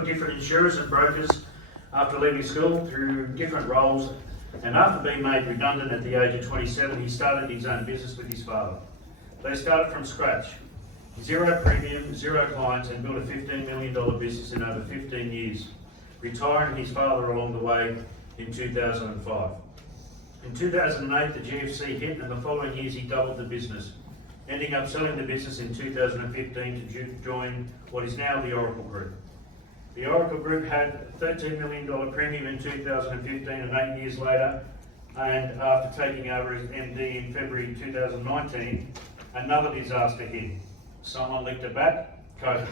different insurers and brokers after leaving school through different roles, and after being made redundant at the age of 27, he started his own business with his father. They started from scratch, zero premium, zero clients, and built a $15 million business in over 15 years, retiring his father along the way in 2005. In 2008, the GFC hit, and the following years he doubled the business, ending up selling the business in 2015 to join what is now the Oracle Group. The Oracle Group had $13 million premium in 2015, and 8 years later, and after taking over as MD in February 2019, another disaster hit. Someone licked a bat, COVID.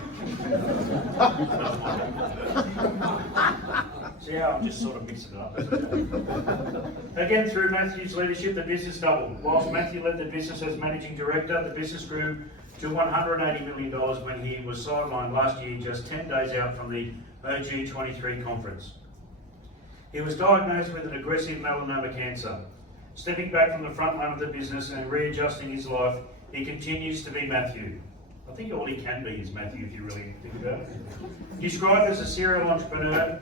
See how I'm just sort of mixing it up. Again, through Matthew's leadership, the business doubled. Whilst Matthew led the business as managing director, the business grew to $180 million when he was sidelined last year, just 10 days out from the OG23 conference. He was diagnosed with an aggressive melanoma cancer. Stepping back from the front line of the business and readjusting his life, he continues to be Matthew. I think all he can be is Matthew if you really think about it. Described as a serial entrepreneur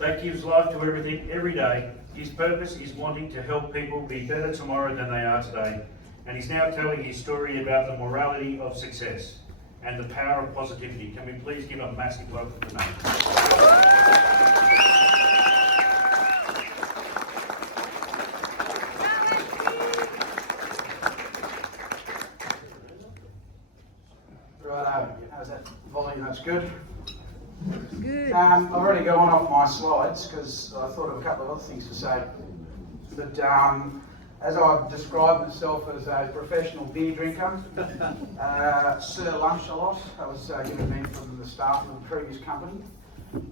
that gives life to everything every day, his purpose is wanting to help people be better tomorrow than they are today. And he's now telling his story about the morality of success and the power of positivity. Can we please give a massive welcome to Denehy? Righto, how's that volume? That's good. Good. I've already gone off my slides because I thought of a couple of other things to say. But as I've described myself as a professional beer drinker, Sir Lunch a lot, that was given me from the staff of the previous company,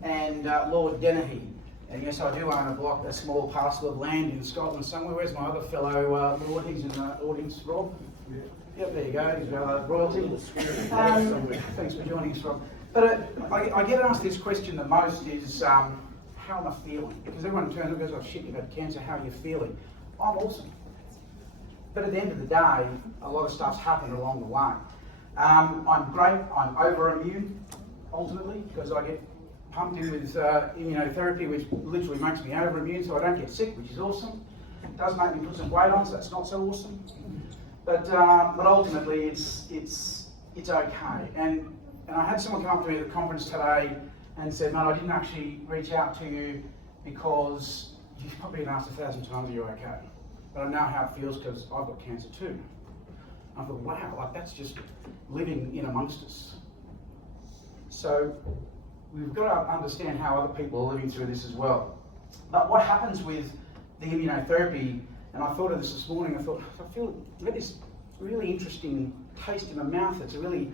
and Lord Denehy. And yes, I do own a small parcel of land in Scotland somewhere. Where's my other fellow Lord? He's in the audience, Rob. Yep, there you go. He's royalty. Thanks for joining us, Rob. But I get asked this question the most is, how am I feeling? Because everyone turns and goes, oh shit, you've had cancer, how are you feeling? I'm awesome. But at the end of the day, a lot of stuff's happened along the way. I'm great, I'm over-immune, ultimately, because I get pumped in with immunotherapy, which literally makes me over-immune, so I don't get sick, which is awesome. It does make me put some weight on, so that's not so awesome. But ultimately, it's okay. And I had someone come up to me at the conference today and said, "Mate, I didn't actually reach out to you because you've probably been asked 1,000 times, are you okay?" But I know how it feels because I've got cancer too. And I thought, wow, like that's just living in amongst us. So we've got to understand how other people are living through this as well. But what happens with the immunotherapy, and I thought of this morning, I get this really interesting taste in my mouth. It's a really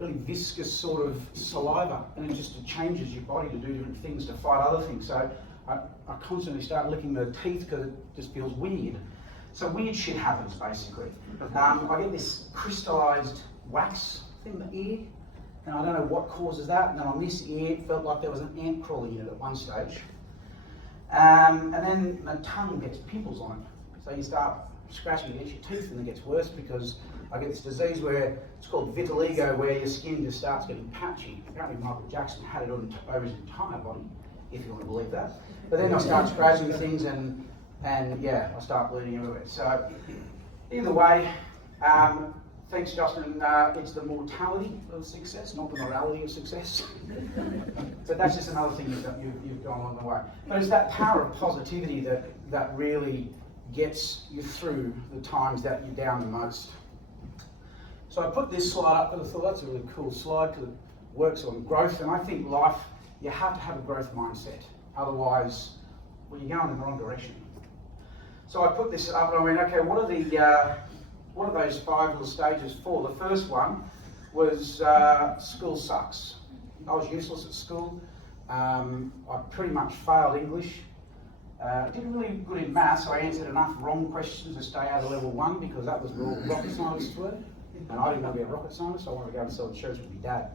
viscous sort of saliva, and it just changes your body to do different things, to fight other things. So I constantly start licking the teeth because it just feels weird. So weird shit happens, basically. I get this crystallized wax in the ear, and I don't know what causes that. And then on this ear, it felt like there was an ant crawling in it at one stage. And then my tongue gets pimples on it. So you start scratching against your teeth, and it gets worse because I get this disease where it's called vitiligo, where your skin just starts getting patchy. Apparently Michael Jackson had it on over his entire body, if you want to believe that. But then I start scratching things, and yeah, I start bleeding everywhere. So either way, thanks Justin, it's the mortality of success, not the morality of success. So that's just another thing you've gone along the way. But it's that power of positivity that really gets you through the times that you're down the most. So I put this slide up because I thought that's a really cool slide because it works on growth, and I think life, you have to have a growth mindset. Otherwise, well, you're going in the wrong direction. So I put this up and I went, okay, what are those 5 little stages for? The first one was school sucks. I was useless at school. I pretty much failed English. Did really good in maths, so I answered enough wrong questions to stay out of level 1 because that was where all rocket scientists were. And I didn't want to be a rocket scientist, so I wanted to go and sell insurance with my dad.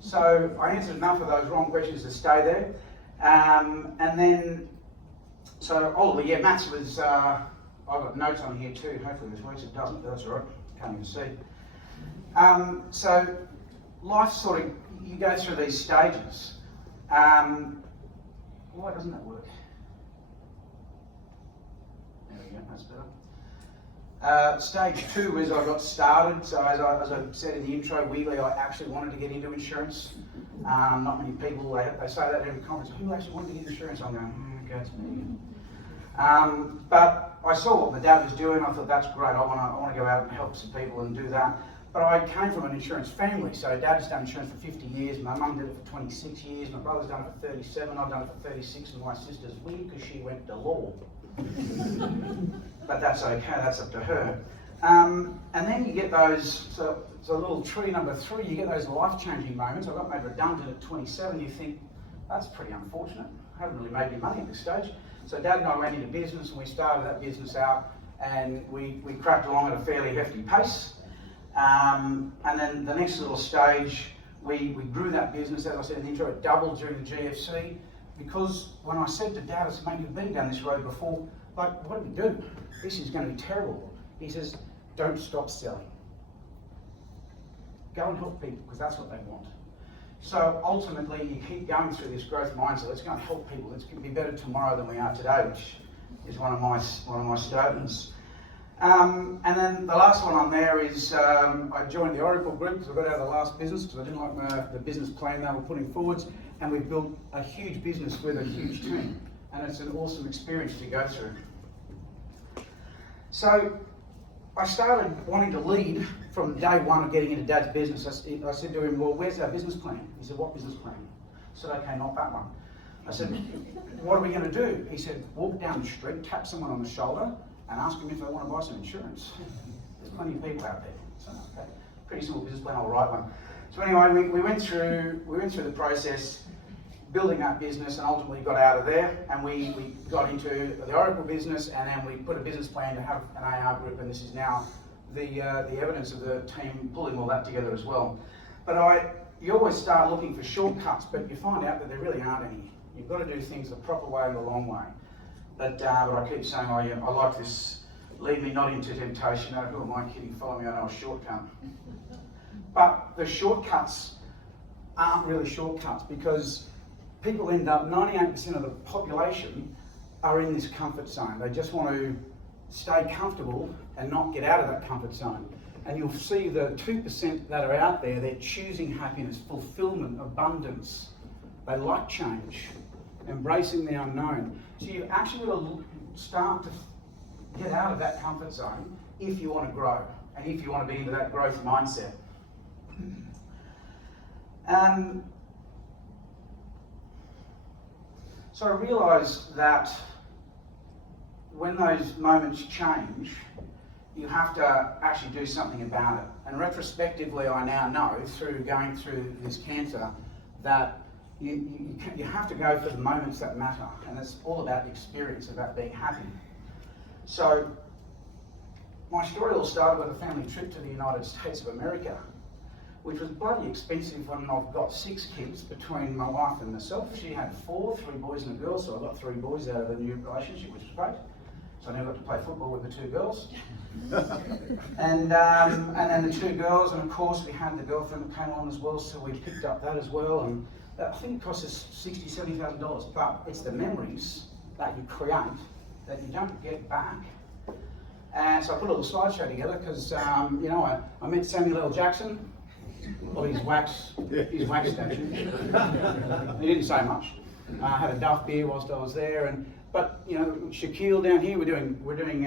So I answered enough of those wrong questions to stay there. And then, maths was, I've got notes on here too. Hopefully this works, it doesn't, but that's all right. Can't even see. So life sort of, you go through these stages. Why doesn't that work? There we go, that's better. Stage 2 is I got started. So as I said in the intro, weirdly I actually wanted to get into insurance. Not many people, they say that at every conference, who actually wanted to get insurance? I'm going, okay, it's me. But I saw what my dad was doing. I thought, that's great. I want to go out and help some people and do that. But I came from an insurance family. So Dad's done insurance for 50 years. My mum did it for 26 years. My brother's done it for 37. I've done it for 36. And my sister's weird because she went to law. But that's okay. That's up to her. And then you get those, so it's a little tree number 3, you get those life-changing moments. I got made redundant at 27. You think, that's pretty unfortunate. I haven't really made any money at this stage. So Dad and I went into business and we started that business out and we cracked along at a fairly hefty pace. And then the next little stage, we grew that business. As I said in the intro, it doubled during the GFC. Because when I said to Dad, I said, mate, you've been down this road before, like, what do we do? This is going to be terrible. He says, don't stop selling. Go and help people, because that's what they want. So ultimately, you keep going through this growth mindset. Let's go and help people. Let's be better tomorrow than we are today, which is one of my statements. And then the last one on there is I joined the Oracle group because I got out of the last business because I didn't like the business plan they were putting forwards, and we've built a huge business with a huge team, and it's an awesome experience to go through. So I started wanting to lead from day one of getting into Dad's business. I said to him, well, where's our business plan? He said, what business plan? I said, okay, not that one. I said, what are we going to do? He said, walk down the street, tap someone on the shoulder, and ask them if they want to buy some insurance. There's plenty of people out there. So, okay, pretty simple business plan, I'll write one. So anyway, we went through the process, building that business, and ultimately got out of there, and we got into the Oracle business, and then we put a business plan to have an AR group, and this is now the evidence of the team pulling all that together as well. But you always start looking for shortcuts, but you find out that there really aren't any. You've got to do things the proper way and the long way. But I keep saying, I like this, lead me not into temptation. Who am I kidding? Follow me, I know a shortcut. But the shortcuts aren't really shortcuts, because people end up, 98% of the population are in this comfort zone. They just want to stay comfortable and not get out of that comfort zone. And you'll see the 2% that are out there, they're choosing happiness, fulfillment, abundance. They like change, embracing the unknown. So you actually got to start to get out of that comfort zone if you want to grow and if you want to be into that growth mindset. So I realised that when those moments change, you have to actually do something about it. And retrospectively, I now know, through going through this cancer, that you have to go for the moments that matter. And it's all about the experience, about being happy. So my story all started with a family trip to the United States of America, which was bloody expensive when I've got 6 kids between my wife and myself. She had 4, 3 boys and a girl, so I got 3 boys out of a new relationship, which was great. So I never got to play football with the 2 girls. and then the 2 girls, and of course we had the girlfriend that came on as well, so we picked up that as well. And I think it cost us $60,000, $70,000, but it's the memories that you create that you don't get back. And so I put a little slideshow together because, I met Samuel L. Jackson. Well, his wax station. He didn't say much. I had a Duff beer whilst I was there, but Shaquille down here, we're doing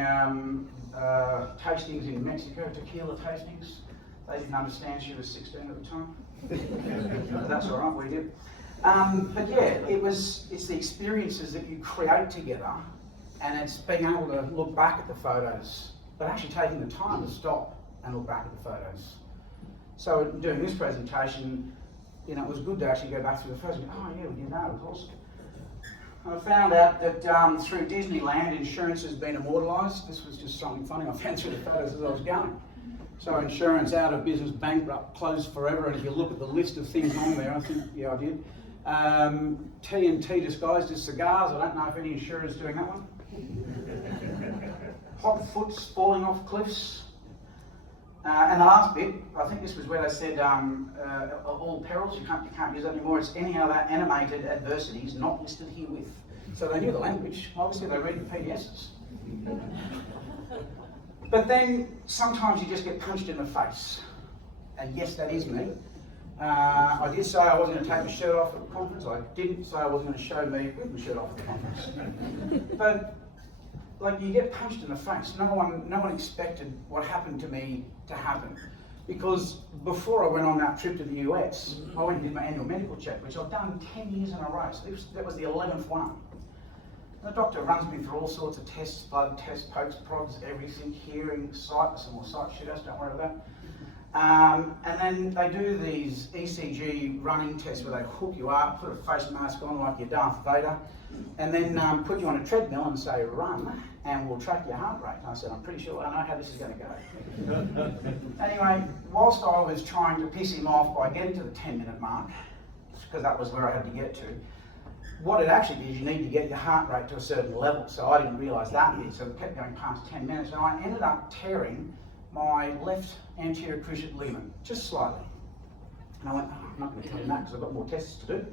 tastings in Mexico, tequila tastings. They didn't understand she was 16 at the time. But that's all right, we did. But yeah, it's the experiences that you create together, and it's being able to look back at the photos, but actually taking the time to stop and look back at the photos. So doing this presentation, it was good to actually go back through the photos and go, oh yeah, we did that, it was awesome. I found out that through Disneyland, insurance has been immortalised. This was just something funny I found through the photos as I was going. So insurance, out of business, bankrupt, closed forever, and if you look at the list of things on there, I think, yeah, I did. T&T disguised as cigars, I don't know if any insurer's doing that one. Hot foots falling off cliffs. And the last bit, I think this was where they said, of all perils, you can't use that anymore. It's any other animated adversities not listed herewith. So they knew the language. Obviously, they read the PDSs. But then sometimes you just get punched in the face. And yes, that is me. I did say I wasn't going to take my shirt off at the conference. I didn't say I wasn't going to show me with my shirt off at the conference. But like, you get punched in the face. No one expected what happened to me to happen. Because before I went on that trip to the US, I went and did my annual medical check, which I've done 10 years in a row. So that was the 11th one. The doctor runs me through all sorts of tests, blood tests, pokes, prods, everything, hearing, sight, some more sight shit, don't worry about that. And then they do these ECG running tests where they hook you up, put a face mask on like you're Darth Vader, and then put you on a treadmill and say run, and we'll track your heart rate. And I said, I'm pretty sure I know how this is going to go. Anyway, whilst I was trying to piss him off by getting to the 10-minute mark, because that was where I had to get to, what it actually is, you need to get your heart rate to a certain level. So I didn't realise that yet, so it kept going past 10 minutes, and I ended up tearing my left anterior cruciate ligament, just slightly. And I went, oh, I'm not going to tell you that because I've got more tests to do.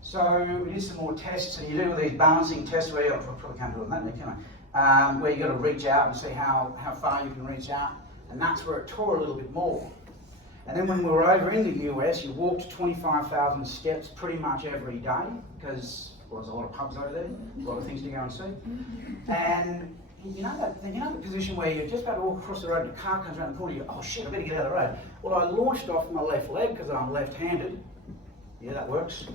So we did some more tests, and you do these balancing tests where I probably can't do it that, can I? Where you got to reach out and see how far you can reach out, and that's where it tore a little bit more. And then when we were over in the US, you walked 25,000 steps pretty much every day because there's a lot of pubs over there, a lot of things to go and see. And you know the position where you're just about to walk across the road and a car comes around the corner, you go, oh shit, I better get out of the road. Well, I launched off my left leg because I'm left-handed. Yeah, that works.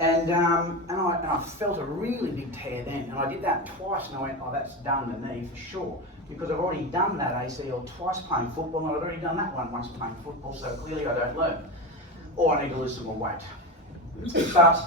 And I felt a really big tear then, and I did that twice, and I went, oh, that's done the knee for sure, because I've already done that ACL twice playing football, and I've already done that one once playing football, so clearly I don't learn. Or I need to lose some more weight. But,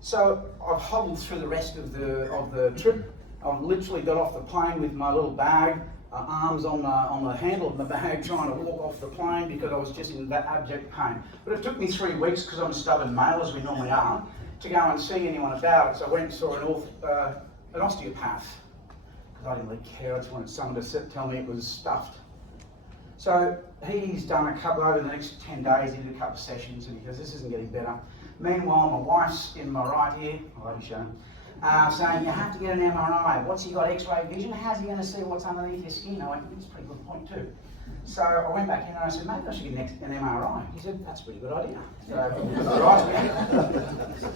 so I've hobbled through the rest of the trip. I've literally got off the plane with my little bag, arms on the handle of the bag, trying to walk off the plane because I was just in that abject pain. But it took me 3 weeks, because I'm a stubborn male, as we normally are, to go and see anyone about it. So I went and saw an osteopath, because I didn't really care. I just wanted someone to tell me it was stuffed. So he's done a couple over the next 10 days. He did a couple of sessions, and he goes, this isn't getting better. Meanwhile, my wife's in my right ear, saying you have to get an MRI. What's he got, X-ray vision? How's he going to see what's underneath your skin? I went, that's a pretty good point too. So I went back in and I said, maybe I should get an MRI. He said, that's a pretty good idea.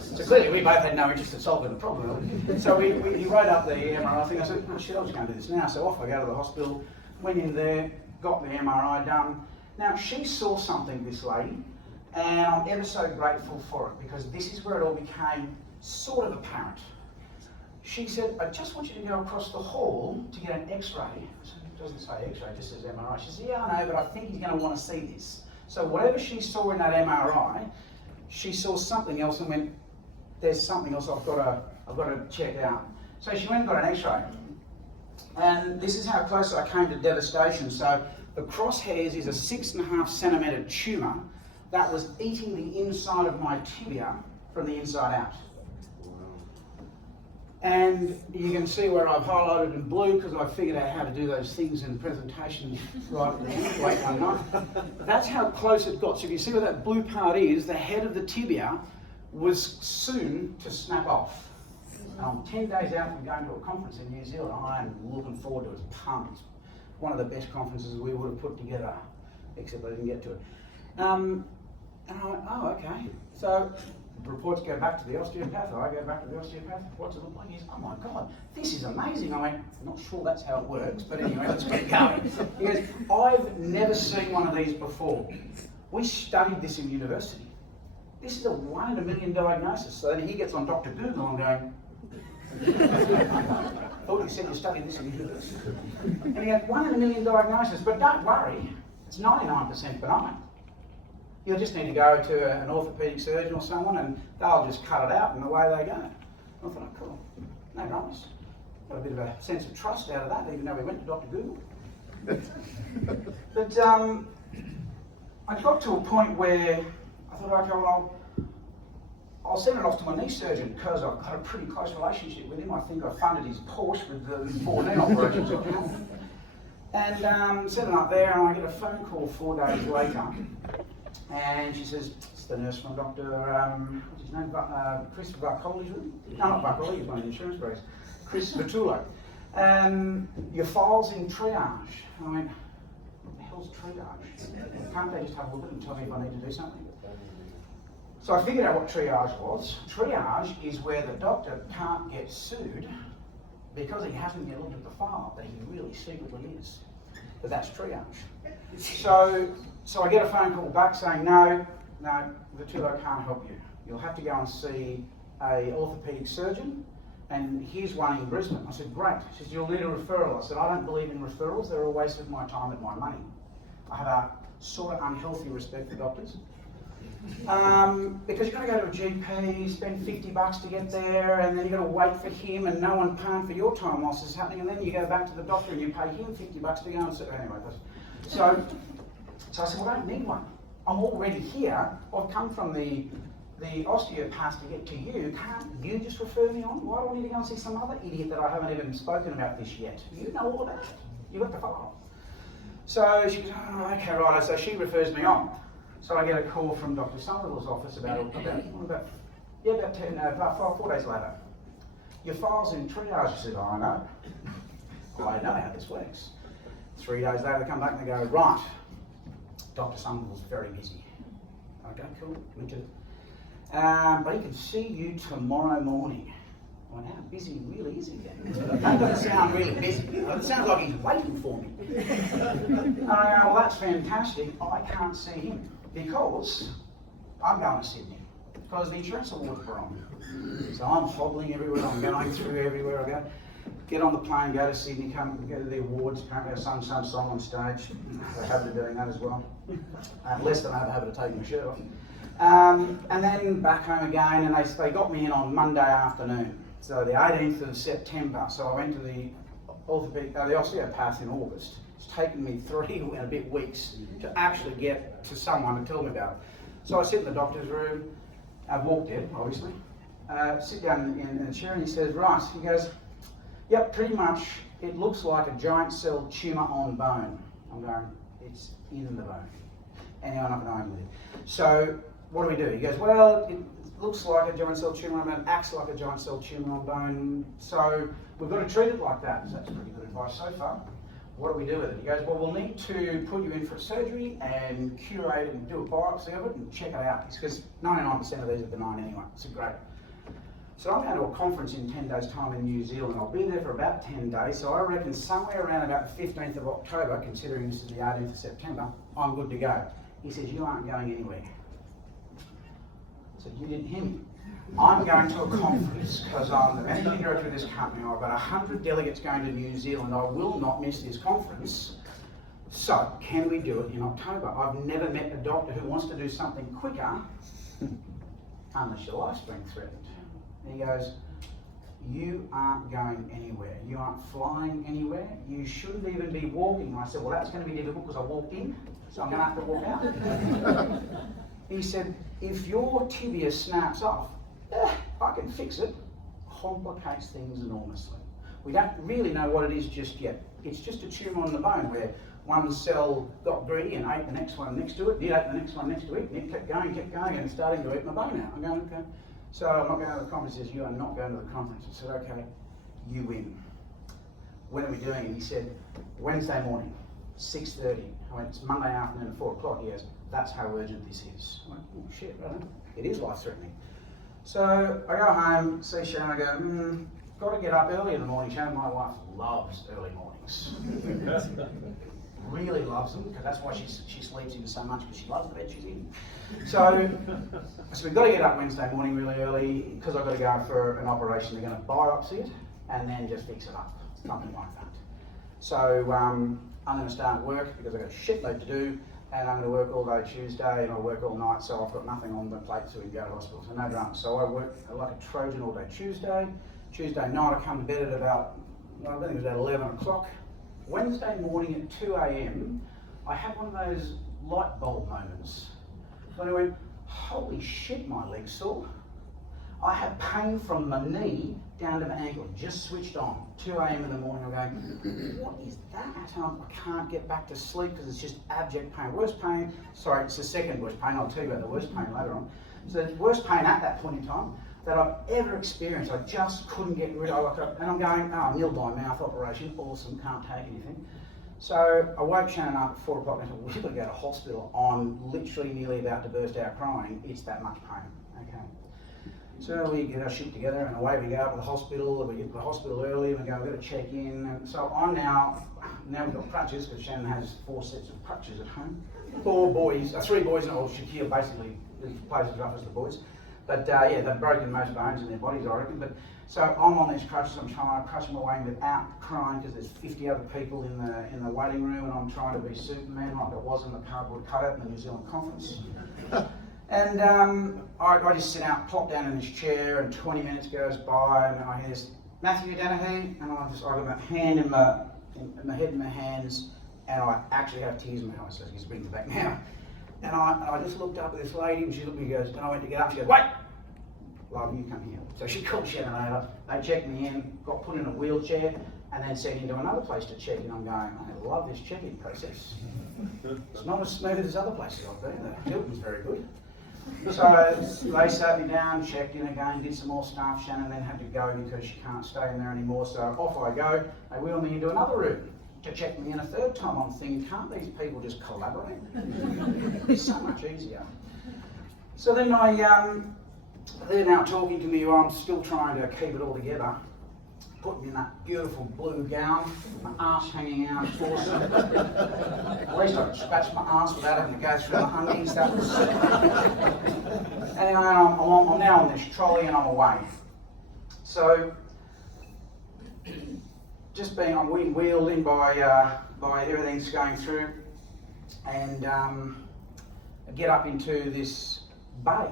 So clearly we both had no interest in solving the problem. So he wrote up the MRI thing. I said, oh shit, I was going to do this now. So off I go to the hospital, went in there, got the MRI done. Now she saw something, this lady, and I'm ever so grateful for it, because this is where it all became sort of apparent. She said, I just want you to go across the hall to get an X-ray. It doesn't say X-ray, it just says MRI. She said, yeah, I know, but I think he's going to want to see this. So whatever she saw in that MRI, she saw something else and went, there's something else I've got to check out. So she went and got an X-ray. And this is how close I came to devastation. So the crosshairs is a 6.5 centimetre tumour that was eating the inside of my tibia from the inside out. And you can see where I've highlighted in blue, because I figured out how to do those things in presentations right late one night. That's how close it got. So if you see where that blue part is, the head of the tibia was soon to snap off. And I'm 10 days out from going to a conference in New Zealand. I am looking forward to it. It's pumped. It's one of the best conferences we would have put together, except I didn't get to it. And I went, oh, okay. So the reports go back to the osteopath, I go back to the osteopath. What's it look like? He says, oh my God, this is amazing. I went, I'm not sure that's how it works, but anyway, let's get going. He goes, I've never seen one of these before. We studied this in university. This is a 1 in a million diagnosis. So then he gets on Dr. Google and going, thought you said you studied this in university. And he had 1 in a million diagnosis, but don't worry, it's 99% benign. You'll just need to go to an orthopaedic surgeon or someone and they'll just cut it out and away they go. I thought, oh, cool, no dramas. Got a bit of a sense of trust out of that, even though we went to Dr. Google. But I got to a point where I thought, okay, well, I'll send it off to my knee surgeon, because I've got a pretty close relationship with him. I think I funded his Porsche with the 4 knee operations I've had. And sitting up there, and I get a phone call 4 days later, and she says, it's the nurse from Dr. What's his name? Chris Barcoli's room? No, not Barcoli, he's one of the insurance brokers. Chris Vitullo. Your file's in triage. I went, what the hell's triage? Can't they just have a look at it and tell me if I need to do something? So I figured out what triage was. Triage is where the doctor can't get sued because he hasn't yet looked at the file, but he really secretly is. But that's triage. So I get a phone call back saying, no, Vitullo can't help you. You'll have to go and see an orthopaedic surgeon, and here's one in Brisbane. I said, great. She said, you'll need a referral. I said, I don't believe in referrals. They're a waste of my time and my money. I have a sort of unhealthy respect for doctors. Because you're going to go to a GP, spend $50 to get there, and then you're going to wait for him, and no one paying for your time whilst it's happening, and then you go back to the doctor and you pay him $50 to go and sit. Anyway, so I said, well, I don't need one. I'm already here. I've come from the osteopath to get to you. Can't you just refer me on? Why do I need to go and see some other idiot that I haven't even spoken about this yet? You know all about it. You've got the file. So she goes, oh, okay, right. So she refers me on. So I get a call from Dr. Somerville's office about 4 days later. Your file's in triage. She said, oh, I know. I know how this works. 3 days later, they come back and they go, right, Dr. Somerville's very busy. Okay, cool, me too. But he can see you tomorrow morning. I went, how busy really is he then? That doesn't sound really busy. It sounds like he's waiting for me. And I go, well, that's fantastic. I can't see him because I'm going to Sydney because the insurance awards are on. So I'm hobbling everywhere. I'm going through everywhere I go. Get on the plane, go to Sydney, come go to the awards. Apparently I sung some song on stage. I have a habit of doing that as well. Less than I have a habit of taking my shirt off. And then back home again, and they got me in on Monday afternoon. So the 18th of September. So I went to the osteopath in August. It's taken me 3 and a bit weeks to actually get to someone to tell me about it. So I sit in the doctor's room. I've walked in, obviously. Sit down in a chair, and he says, right. He goes, yep, pretty much. It looks like a giant cell tumour on bone. I'm going, it's in the bone. Anyway, I'm not going to argue with it. So what do we do? He goes, well, it looks like a giant cell tumour on bone, acts like a giant cell tumour on bone, so we've got to treat it like that. So that's pretty good advice so far. What do we do with it? He goes, well, we'll need to put you in for a surgery and curate it and do a biopsy of it and check it out. Because 99% of these are benign anyway. It's great. So I'm going to a conference in 10 days' time in New Zealand. I'll be there for about 10 days. So I reckon somewhere around about the 15th of October, considering this is the 18th of September, I'm good to go. He says, you aren't going anywhere. I said, you didn't hear me. I'm going to a conference because I'm the managing director of this company. I've got 100 delegates going to New Zealand. I will not miss this conference. So, can we do it in October? I've never met a doctor who wants to do something quicker unless your life's being threatened. And he goes, you aren't going anywhere. You aren't flying anywhere. You shouldn't even be walking. And I said, well, that's going to be difficult because I walked in, so I'm going to have to walk out. He said, if your tibia snaps off, I can fix it. Complicates things enormously. We don't really know what it is just yet. It's just a tumour on the bone where one cell got greedy and ate the next one next to it, it ate the next one next to it, and it kept going, and it's starting to eat my bone out. I'm going, okay. So I'm not going to the conference. He says, you are not going to the conference. I said, okay, you win. When are we doing it? He said, Wednesday morning, 6:30. I went, it's Monday afternoon at 4 o'clock. He goes, that's how urgent this is. I went, oh shit, right? It is life-threatening. So I go home, see Sharon, I go, got to get up early in the morning. Sharon, my wife, loves early mornings. Really loves them, because that's why she sleeps in so much, because she loves the bed she's in. So we've got to get up Wednesday morning really early, because I've got to go for an operation. They're going to biopsy it, and then just fix it up, something like that. So I'm going to start work, because I've got a shitload to do, and I'm going to work all day Tuesday, and I'll work all night, so I've got nothing on the plate so we can go to hospital, so no drama. So I work like a Trojan all day Tuesday. Tuesday night I come to bed at about, I think it was about 11 o'clock. Wednesday morning at 2 a.m, I had one of those light bulb moments. When I went, holy shit, my leg's sore. I had pain from my knee down to my ankle, just switched on. 2 a.m. in the morning, I'm going, what is that? I can't get back to sleep because it's just abject pain. Worst pain, sorry, it's the second worst pain. I'll tell you about the worst pain later on. So the worst pain at that point in time that I've ever experienced. I just couldn't get rid of it. And I'm going, oh, nil by mouth operation, awesome, can't take anything. So I woke Shannon up at 4 o'clock and I said, we've got to go to hospital. I'm literally nearly about to burst out crying. It's that much pain, okay? So we get our shit together and away we go to the hospital. And we get to the hospital early and we go, we've got to check in. And so I'm now we've got crutches because Shannon has 4 sets of crutches at home. 3 boys, and well, Shakir basically plays as rough as the boys. But yeah, they've broken most bones in their bodies, I reckon. But so I'm on these crutches, I'm trying to crutch my way without crying because there's 50 other people in the waiting room and I'm trying to be Superman like I was in the cardboard cutout in the New Zealand conference. And I just sit out, plop down in this chair and 20 minutes goes by and I hear this, Matthew Denehy, and I got my hand in my head in my hands and I actually have tears in my eyes, so he's bringing it back now. And I just looked up at this lady and she looked at me and goes, and I went to get up, she goes, wait! Love, you come here. So she called Shannon over, they checked me in, got put in a wheelchair, and then sent into another place to check in. I'm going, I love this check-in process. It's not as smooth as other places I've been. The Hilton's very good. So they sat me down, checked in again, did some more stuff. Shannon then had to go because she can't stay in there anymore. So off I go. They wheel me into another room to check me in a 3rd time. I'm thinking, can't these people just collaborate? It's so much easier. So then they're now talking to me while I'm still trying to keep it all together. Put me in that beautiful blue gown, my arse hanging out, awesome. At least I could scratch my arse without having to go through the undies. That was anyway, I'm now on this trolley and I'm away. So, just I'm being wheeled in by everything's going through, and I get up into this bay.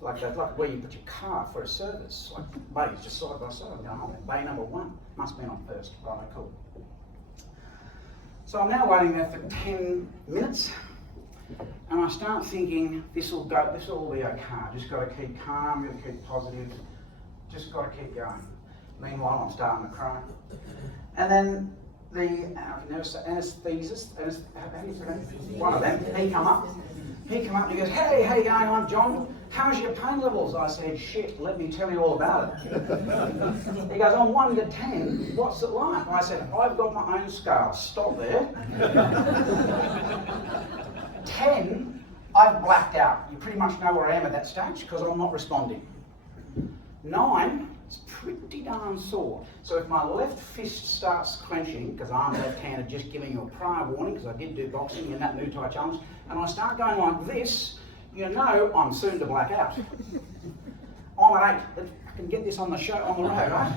Like where you put your car for a service, like bays just side by side. I'm going, oh, bay number 1, must have been on first. Right, cool. So I'm now waiting there for 10 minutes, and I start thinking this will all be okay. Just got to keep calm, got to keep positive, just got to keep going. Meanwhile, I'm starting to cry, and then the anaesthetist, one of them, he come up and he goes, hey, how you going? I'm John. How's your pain levels? I said, shit, let me tell you all about it. He goes, on 1 to 10, what's it like? I said, I've got my own scale. Stop there. 10, I've blacked out. You pretty much know where I am at that stage because I'm not responding. 9, it's pretty darn sore. So if my left fist starts clenching, because I'm left-handed, just giving you a prior warning, because I did do boxing in that Muay Thai challenge, and I start going like this, you know I'm soon to black out. I'm at 8. I can get this on the road, right?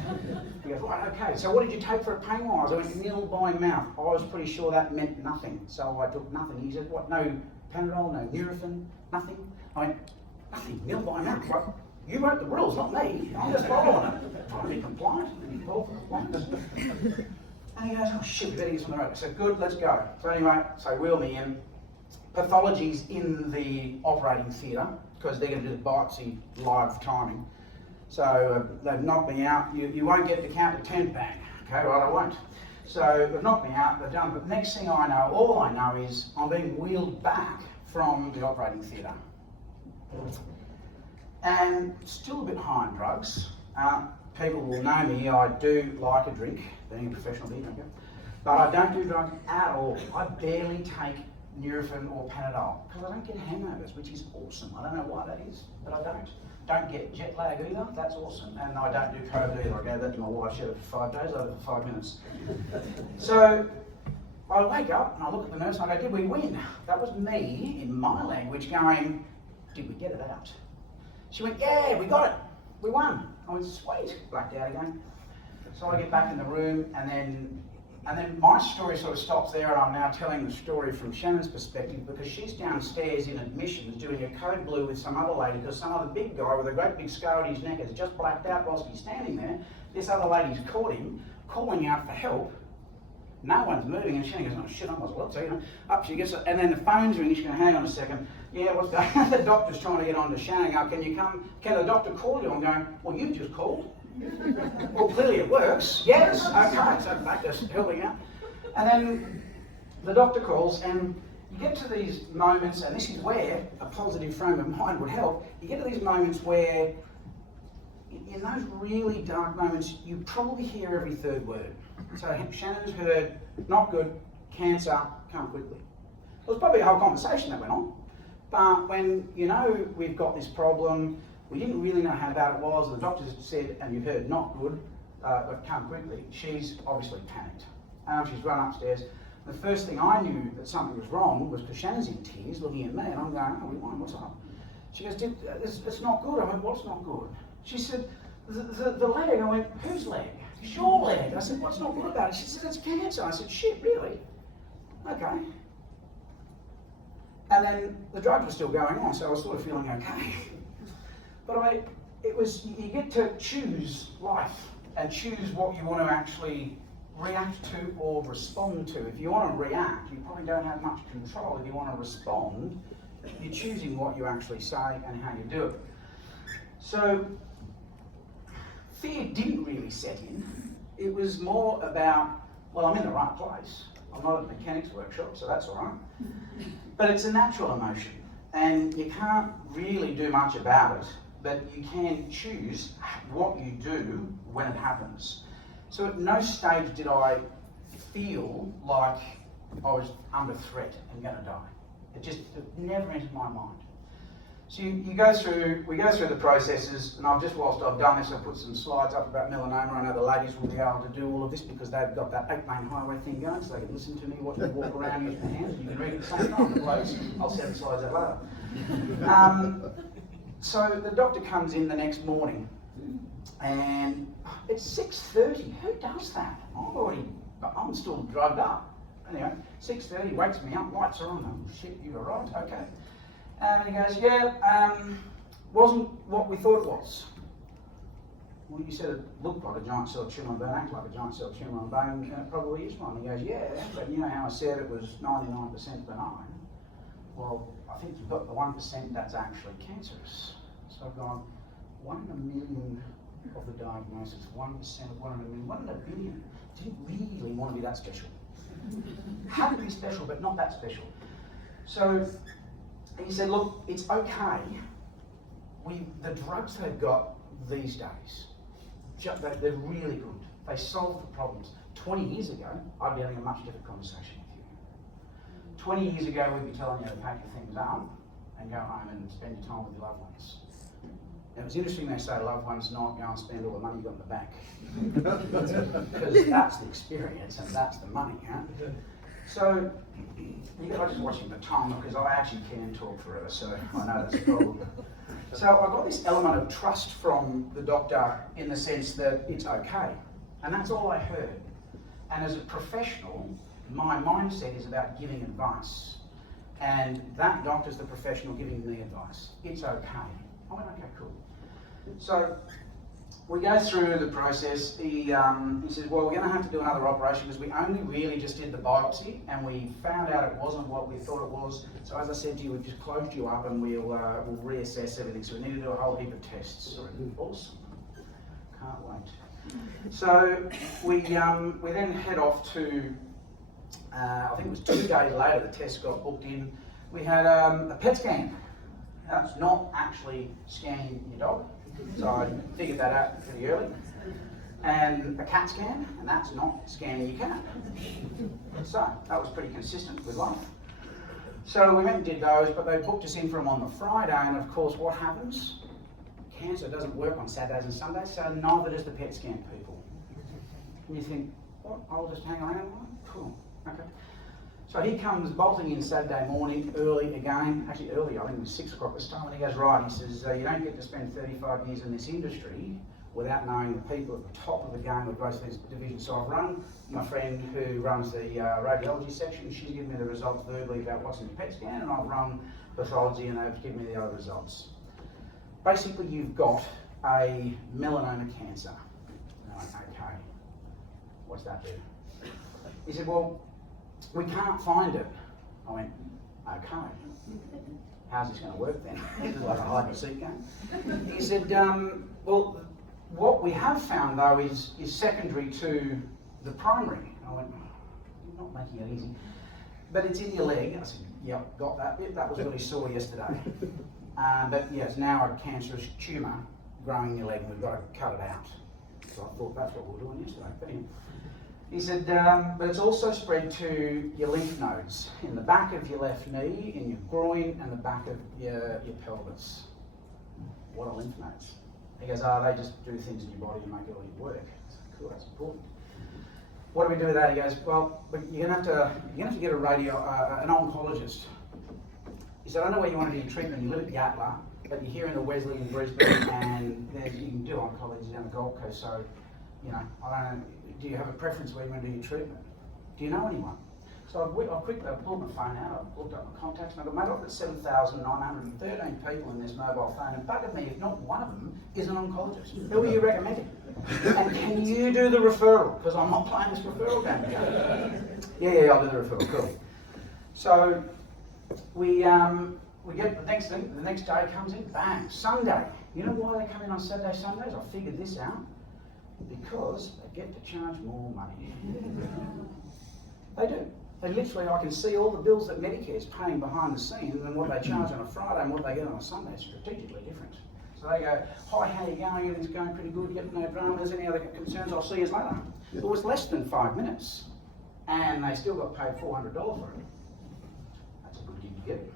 He goes, right, okay. So what did you take for a pain wise? I went nil by mouth. I was pretty sure that meant nothing. So I took nothing. He said, what, no Panadol, no Nurofen, nothing? I went, nothing, nil by mouth. What? You wrote the rules, not me. I'm just following it. Trying to be compliant. And he goes, oh shit, we better get on the road. I said, good, let's go. So anyway, so wheel me in. Pathology's in the operating theatre because they're going to do the biopsy live timing. So they've knocked me out. You won't get to count to 10 bang. Okay, right, I won't. So they've knocked me out, they've done, but next thing I know, all I know is I'm being wheeled back from the operating theatre. And still a bit high on drugs. People will know me, I do like a drink, being a professional beer drinker, but I don't do drugs at all. I barely take Nurofen or Panadol because I don't get hangovers, which is awesome. I don't know why that is, but I don't. Don't get jet lag either, that's awesome. And I don't do COVID either. I gave that to my wife, she had it for 5 days, I had it for 5 minutes. So I wake up and I look at the nurse and I go, did we win? That was me, in my language, going, did we get it out? She went, yeah, we got it, we won. I went, sweet, blacked out again. So I get back in the room and then my story sort of stops there, and I'm now telling the story from Shannon's perspective because she's downstairs in admissions doing a code blue with some other lady because some other big guy with a great big scar on his neck has just blacked out whilst he's standing there. This other lady's caught him, calling out for help. no one's moving, and Shannon goes, oh shit, I might as well tell you. Up she gets, and then the phone's ringing, she's going, hang on a second. Yeah, what's going on? The doctor's trying to get on to Shannon. Go, can you come? Can the doctor call you? I'm going, well, you just called. Well, clearly it works. Yes, okay, so back to helping out. And then the doctor calls, and you get to these moments, and this is where a positive frame of mind would help. You get to these moments where, in those really dark moments, you probably hear every third word. So Shannon's heard, not good, cancer, come quickly. There was probably a whole conversation that went on. But when you know we've got this problem, we didn't really know how bad it was, the doctors said, and you've heard not good, but come quickly, she's obviously panicked. She's run upstairs. The first thing I knew that something was wrong was because Shannon's in tears looking at me, and I'm going, oh, what's up? She goes, it's not good. I went, what's not good? She said, the leg. I went, whose leg? It's your leg. I said, what's not good about it? She said, it's cancer. I said, shit, really? Okay. And then the drugs were still going on, so I was sort of feeling okay. But you get to choose life and choose what you want to actually react to or respond to. If you want to react, you probably don't have much control. If you want to respond, you're choosing what you actually say and how you do it. So, fear didn't really set in. It was more about, well, I'm in the right place. I'm not at a mechanics workshop, so that's all right. But it's a natural emotion, and you can't really do much about it, but you can choose what you do when it happens. So at no stage did I feel like I was under threat and going to die. It never entered my mind. So we go through the processes, and whilst I've done this, I've put some slides up about melanoma. I know the ladies will be able to do all of this because they've got that 8-lane highway thing going, so they can listen to me, watch me walk around, use my hands, and you can read at the same time. The blokes, I'll send the slides out later. So the doctor comes in the next morning, and it's 6:30. Who does that? I'm still drugged up. Anyway, 6:30, wakes me up, lights are on. Oh shit, you arrived? Okay. And he goes, yeah, wasn't what we thought it was. Well, you said it looked like a giant cell tumour on bone, acted like a giant cell tumour on bone, and it probably is one. He goes, yeah, but you know how I said it was 99% benign? Well, I think you've got the 1% that's actually cancerous. So I've gone, 1 in a million of the diagnosis, 1% of 1 in a million, 1 in a billion. Didn't really want to be that special. Had to be special, but not that special. So he said, look, it's okay. The drugs they've got these days, they're really good. They solve the problems. 20 years ago, I'd be having a much different conversation with you. 20 years ago, we'd be telling you to pack your things up and go home and spend your time with your loved ones. And it's interesting they say loved ones, not go and spend all the money you got in the bank. Because that's the experience and that's the money, huh? So, I'm just watching the time because I actually can talk forever, so I know that's a problem. So I got this element of trust from the doctor in the sense that it's okay. And that's all I heard. And as a professional, my mindset is about giving advice. And that doctor's the professional giving me advice. It's okay. I went, okay, cool. So we go through the process. He says, well, we're going to have to do another operation because we only really just did the biopsy and we found out it wasn't what we thought it was. So as I said to you, we've just closed you up and we'll reassess everything. So we need to do a whole heap of tests. Awesome. Can't wait. So we then head off to, I think it was 2 days later, the test got booked in. We had a PET scan. That's not actually scanning your dog. So I figured that out pretty early. And a CAT scan, and that's not scanning your cat. So that was pretty consistent with life. So we went and did those, but they booked us in for them on the Friday, and of course what happens? Cancer doesn't work on Saturdays and Sundays, so neither does the PET scan people. And you think, what, I'll just hang around? Cool, okay. So he comes bolting in Saturday morning, early again, actually early, I think it was 6 o'clock this time, and he goes, right, he says, you don't get to spend 35 years in this industry without knowing the people at the top of the game of both these divisions. So I've run my friend who runs the radiology section, she's given me the results verbally about what's in the PET scan, and I've run pathology and they've given me the other results. Basically, you've got a melanoma cancer. And I'm like, okay, what's that do? He said, well, we can't find it. I went, okay. How's this going to work then? It's like a hide and seek game. He said, well, what we have found though is secondary to the primary. I went, you're not making it easy. But it's in your leg. I said, yep, got that bit. That was really sore yesterday. But yeah, it's now a cancerous tumour growing in your leg and we've got to cut it out. So I thought that's what we were doing yesterday. But anyway, he said, but it's also spread to your lymph nodes in the back of your left knee, in your groin, and the back of your pelvis. What are lymph nodes? He goes, they just do things in your body and make it all your work. I said, cool, that's important. What do we do with that? He goes, well, but you're gonna have to get an oncologist. He said, I know where you want to do your treatment. You live at Yatala, but you're here in the Wesley in Brisbane, and you can do oncology down the Gold Coast. So, you know, I don't know. Do you have a preference where you want to do your treatment? Do you know anyone? So I quickly pulled my phone out, I looked up my contacts, and I got made up at 7,913 people in this mobile phone, and buggered me if not one of them is an oncologist. Who are you recommending? And can you do the referral? Because I'm not playing this referral game again. Yeah, I'll do the referral, cool. So we get the next day comes in, bang, Sunday. You know why they come in on Saturday, Sundays? I figured this out. Because they get to charge more money. They do. They literally, I can see all the bills that Medicare is paying behind the scenes and what they charge on a Friday and what they get on a Sunday is strategically different. So they go, hi, how you going? Everything's going pretty good. Yep, no dramas. Any other concerns? I'll see you later. It was less than 5 minutes. And they still got paid $400 for it. That's a good gig to get.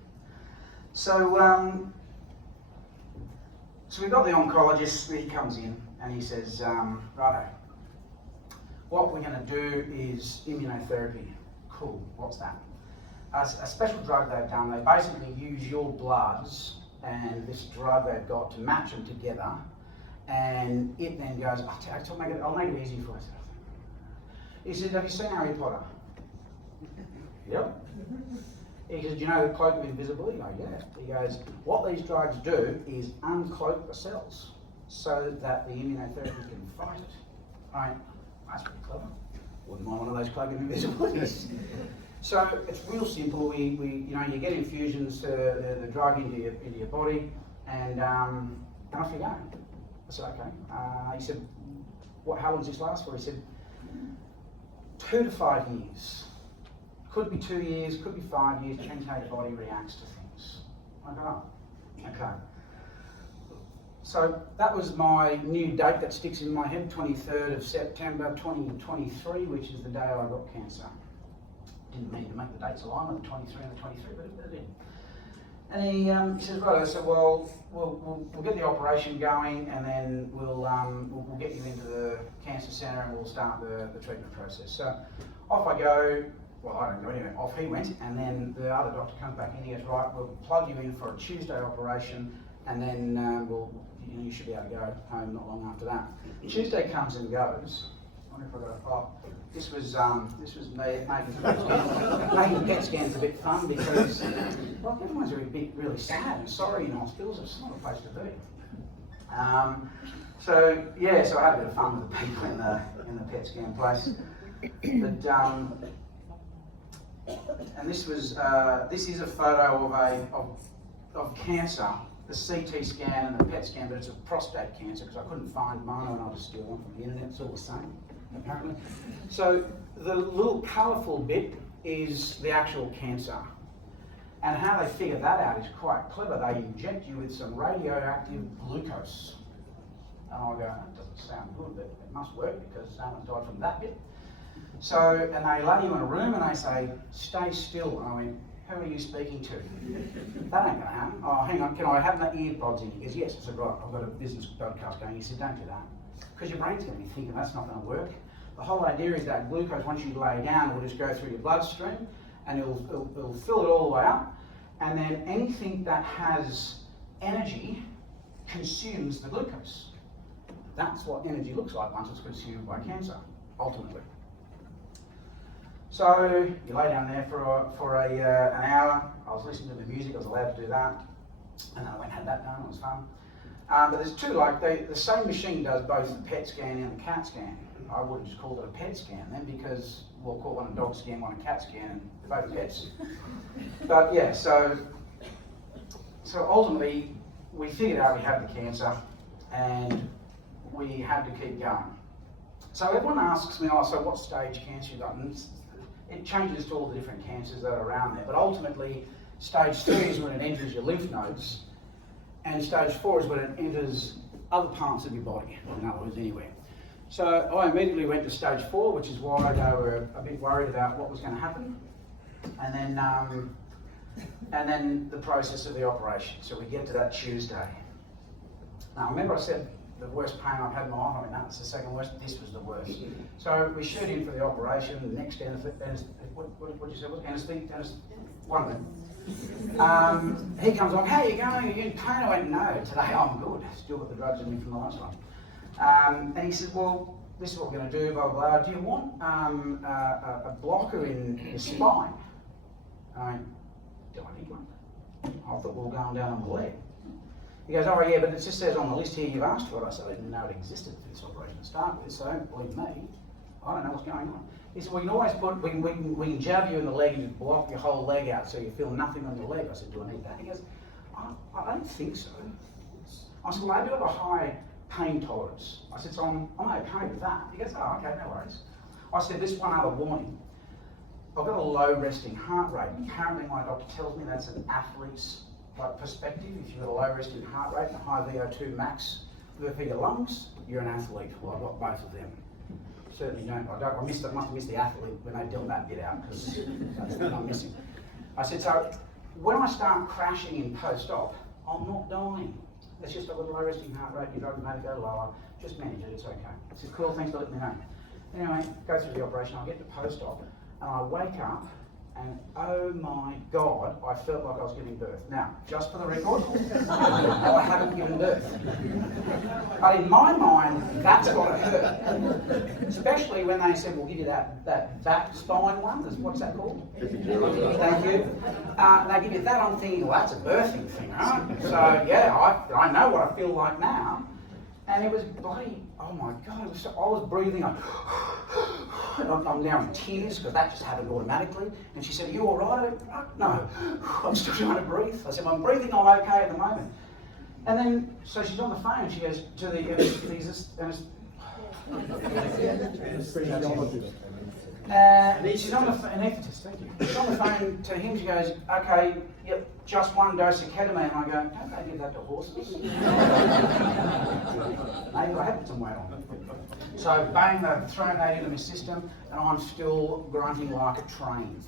So, so we've got the oncologist, he comes in and he says, righto, what we're going to do is immunotherapy. Cool, what's that? A special drug they've done, they basically use your bloods and this drug they've got to match them together, and it then goes, I'll make it easy for you. He said, have you seen Harry Potter? Yep. He says, do you know the cloak of invisibility? I go, yeah. He goes, what these drugs do is uncloak the cells so that the immunotherapy can fight it. Right? That's pretty clever. Wouldn't mind one of those cloak of invisibilities. So it's real simple. You get infusions, the drug into your body, and off you go. I said, okay. He said, how long does this last for? He said, 2 to 5 years. Could be 2 years, could be 5 years, depends how your body reacts to things. I go, oh, okay. So that was my new date that sticks in my head, 23rd of September 2023, which is the day I got cancer. Didn't mean to make the dates align with the 23 and the 23, but it did. And he says, right, I said, well, we'll get the operation going, and then we'll get you into the cancer centre and we'll start the treatment process. So off I go. Well, I don't know anyway. Off he went, and then the other doctor comes back in. He goes, right, we'll plug you in for a Tuesday operation, and then you should be able to go home not long after that. Tuesday comes and goes. I wonder if I got. This was me making PET scans a bit fun because everyone's really sad and sorry in hospitals. It's not a place to be. So I had a bit of fun with the people in the PET scan place. But and this is a photo of cancer, the CT scan and the PET scan, but it's a prostate cancer because I couldn't find mine and I just steal one from the internet. It's all the same, apparently. So the little colourful bit is the actual cancer. And how they figure that out is quite clever. They inject you with some radioactive glucose. And I go, that doesn't sound good, but it must work because someone's died from that bit. So, and they lay you in a room and they say, stay still. And I went, who are you speaking to? That ain't gonna happen. Oh, hang on, can I have my earpods in? He goes, yes. I said, right, I've got a business broadcast going. He said, don't do that. Because your brain's gonna be thinking that's not gonna work. The whole idea is that glucose, once you lay down, will just go through your bloodstream and it'll fill it all the way up. And then anything that has energy consumes the glucose. That's what energy looks like once it's consumed by cancer, ultimately. So you lay down there for an hour. I was listening to the music. I was allowed to do that, and then I went and had that done. It was fun. But there's two, like the same machine does both the PET scan and the CAT scan. I would have just called it a PET scan then, because we'll call one a dog scan, one a CAT scan, and both pets. But yeah, so ultimately we figured out we had the cancer and we had to keep going. So everyone asks me, oh, so what stage cancer you got? And it changes to all the different cancers that are around there. But ultimately, stage 3 is when it enters your lymph nodes, and stage 4 is when it enters other parts of your body, in other words, anywhere. So I immediately went to stage 4, which is why they were a bit worried about what was going to happen. And then the process of the operation. So we get to that Tuesday. Now remember I said the worst pain I've had in my life, I mean that's the second worst, this was the worst. So we shoot in for the operation, the next what did you say, anesthetic, one of them. He comes on, how are you going, are you in pain? I went, no, today I'm good, still got the drugs in me from the last one. And he said, well, this is what we're going to do, blah, blah, blah. Do you want a blocker in your spine? I went, do I need one? I thought we were going down on the leg. He goes, oh yeah, but it just says on the list here you've asked for it. I said, I didn't know it existed for this operation to start with, so don't believe me. I don't know what's going on. He said, well, you can always put, we can jab you in the leg and just block your whole leg out so you feel nothing on your leg. I said, do I need that? He goes, I don't think so. I said, well, I do have a high pain tolerance. I said, so I'm okay with that. He goes, oh, okay, no worries. I said, this one other warning. I've got a low resting heart rate. Apparently my doctor tells me that's an athlete's perspective. If you've got a low resting heart rate and a high VO2 max for your lungs, you're an athlete. Well, I've got both of them. Certainly don't. I must have missed the athlete when they dealt that bit out, because that's what I'm missing. I said, so when I start crashing in post-op, I'm not dying. It's just I've got a low resting heart rate, your drugs may go lower, just manage it, it's okay. He said, cool, thanks for letting me know. Anyway, go through the operation, I get to post-op, and I wake up, and oh my God, I felt like I was giving birth. Now, just for the record, I haven't given birth. But in my mind, that's what it hurt. Especially when they said, we'll give you that back spine one, what's that called? Thank you. They give you that, I'm thinking, well, that's a birthing thing, right? So yeah, I know what I feel like now. And it was bloody, oh my God, I was breathing, I'm now in tears because that just happened automatically. And she said, are you all right? No, I'm still trying to breathe. I said, I'm breathing, I'm okay at the moment. And then, so she's on the phone and she goes to the she's on the anaesthetist, thank you. She's on the phone to him, she goes, okay, yep, just one dose of ketamine. I go, don't they give that to horses? Maybe I have put some weight on. So bang, they've thrown that into my system and I'm still grunting like a train.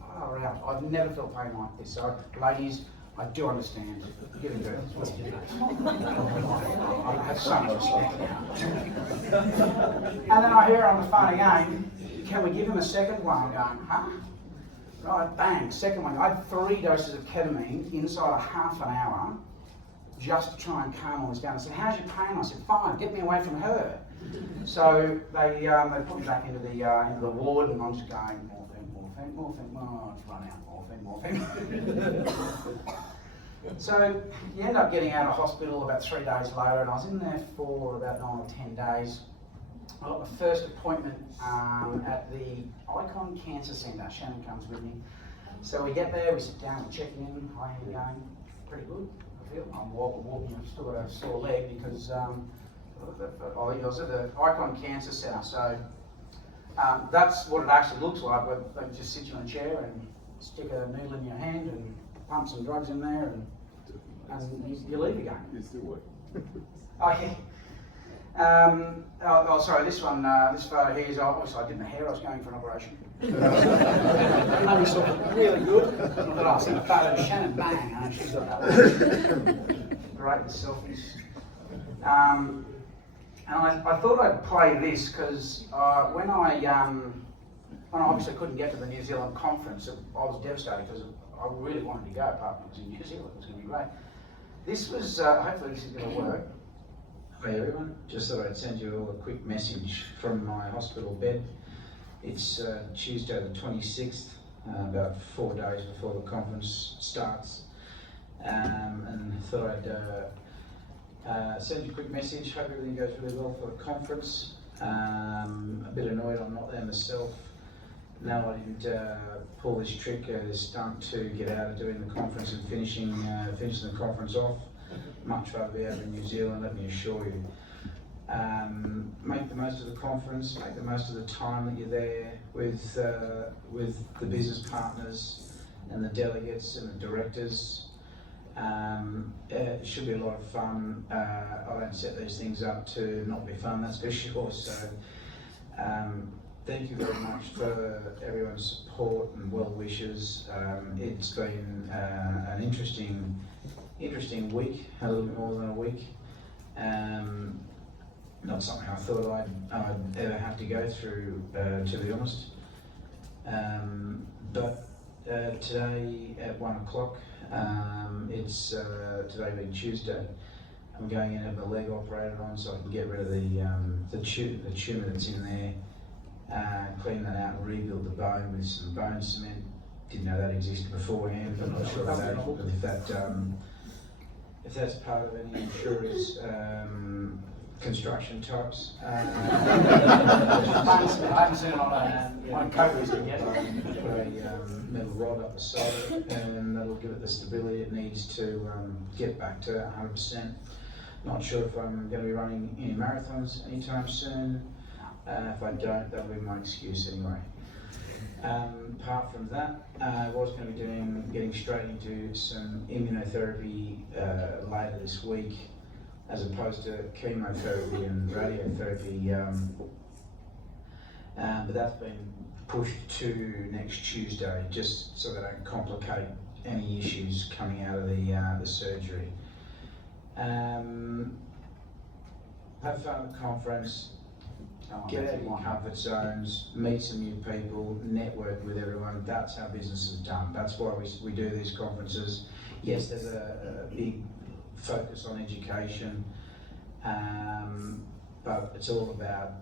Far out. I've never felt pain like this. So ladies, I do understand giving birth. I have so much respect now. And then I hear her on the phone again, can we give him a second one? I'm going, huh? Right, bang, second one. I had 3 doses of ketamine inside of half an hour just to try and calm all this down. I said, how's your pain? I said, fine, get me away from her. So they put me back into the ward and I'm just going, morphine, oh, it's run out, morphine. So you end up getting out of hospital about 3 days later and I was in there for about 9 or 10 days. I got my first appointment at the Icon Cancer Centre. Shannon comes with me. So we get there, we sit down, we check in. Hi, how you going? Pretty good, I feel. I'm walking, I've still got a sore leg because I was at the Icon Cancer Centre. So that's what it actually looks like. They just sit you in a chair and stick a needle in your hand and pump some drugs in there and you leave again. You still work. Oh yeah. Sorry, this one, this photo here is obviously I did my hair, I was going for an operation. Only saw it really good. But I sent a photo of Shannon, bang, and she's got that one. Great, the selfies. And I thought I'd play this because when I obviously couldn't get to the New Zealand conference, I was devastated because I really wanted to go, apart from it was in New Zealand, it was going to be great. This was, hopefully this is going to work. Hi everyone, just thought I'd send you all a quick message from my hospital bed. It's Tuesday the 26th, about 4 days before the conference starts, and thought I'd Send you a quick message. Hope everything goes really well for the conference. A bit annoyed I'm not there myself. No, I didn't pull this trick, this stunt to get out of doing the conference and finishing the conference off. Much rather be over in New Zealand, let me assure you. Make the most of the conference, make the most of the time that you're there with the business partners and the delegates and the directors. It should be a lot of fun. I don't set these things up to not be fun, that's for sure. So thank you very much for everyone's support and well wishes. It's been an interesting week, a little bit more than a week. Not something I thought I'd ever have to go through, to be honest. But today at 1 o'clock, it's today being Tuesday, I'm going in and have the leg operated on so I can get rid of the tumour that's in there, clean that out and rebuild the bone with some bone cement. Didn't know that existed beforehand, but I'm not sure if that's part of any insurer's construction types. I haven't seen it on coat used to get Put a metal rod up the side of it, and that'll give it the stability it needs to get back to 100%. Not sure if I'm going to be running any marathons anytime soon. If I don't, that'll be my excuse anyway. Apart from that, I was going to be getting straight into some immunotherapy later this week, as opposed to chemotherapy and radiotherapy, but that's been pushed to next Tuesday, just so they don't complicate any issues coming out of the surgery. Have fun at the conference, get out of your comfort zones, meet some new people, network with everyone. That's how business is done. That's why we do these conferences. Yes, there's a big focus on education, but it's all about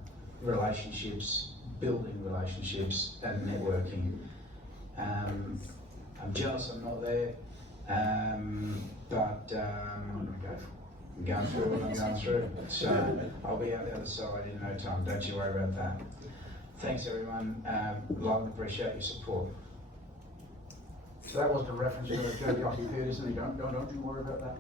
relationships, building relationships and networking. I'm jealous I'm not there, but I'm going through what I'm going through. So I'll be out the other side in no time, don't you worry about that. Thanks everyone, love and appreciate your support. So that was the reference to the dirty occupiers, and don't you worry about that.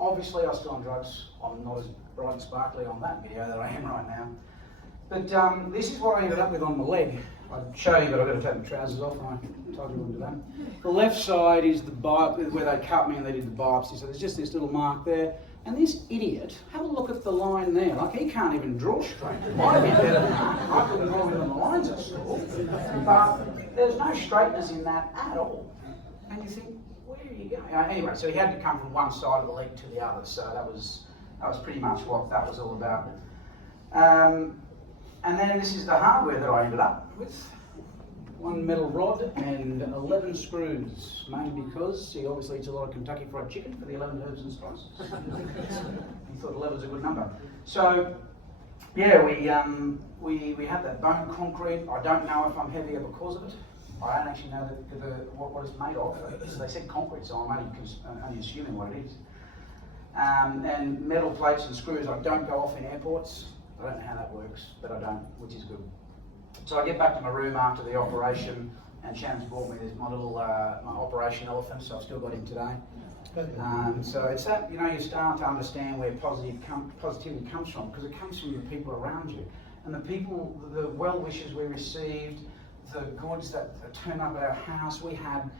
Obviously I'm still on drugs. I'm not as bright and sparkly on that video that I am right now. But this is what I ended up with on my leg. I'd show you, but I've got to take my trousers off, and I told you wouldn't do that. The left side is the biopsy, where they cut me and they did the biopsy. So there's just this little mark there. And this idiot, have a look at the line there. Like, he can't even draw straight. I'd be better than that. I couldn't draw even the lines at school. But there's no straightness in that at all. And you think, where are you going? Anyway, so he had to come from one side of the leg to the other. So that was pretty much what that was all about. And then this is the hardware that I ended up with. One metal rod and 11 screws, mainly because he obviously eats a lot of Kentucky Fried Chicken for the 11 herbs and spices. He thought 11's a good number. So, yeah, we have that bone concrete. I don't know if I'm heavier because of it. I don't actually know what it's made of. So they said concrete, so I'm only assuming what it is. And metal plates and screws, I don't go off in airports. I don't know how that works, but I don't, which is good. So I get back to my room after the operation, and Shannon's brought me my little my operation elephant, so I've still got him today. So it's that, you start to understand where positivity comes from, because it comes from the people around you. And the people, the well wishes we received, the goods that turn up at our house. We had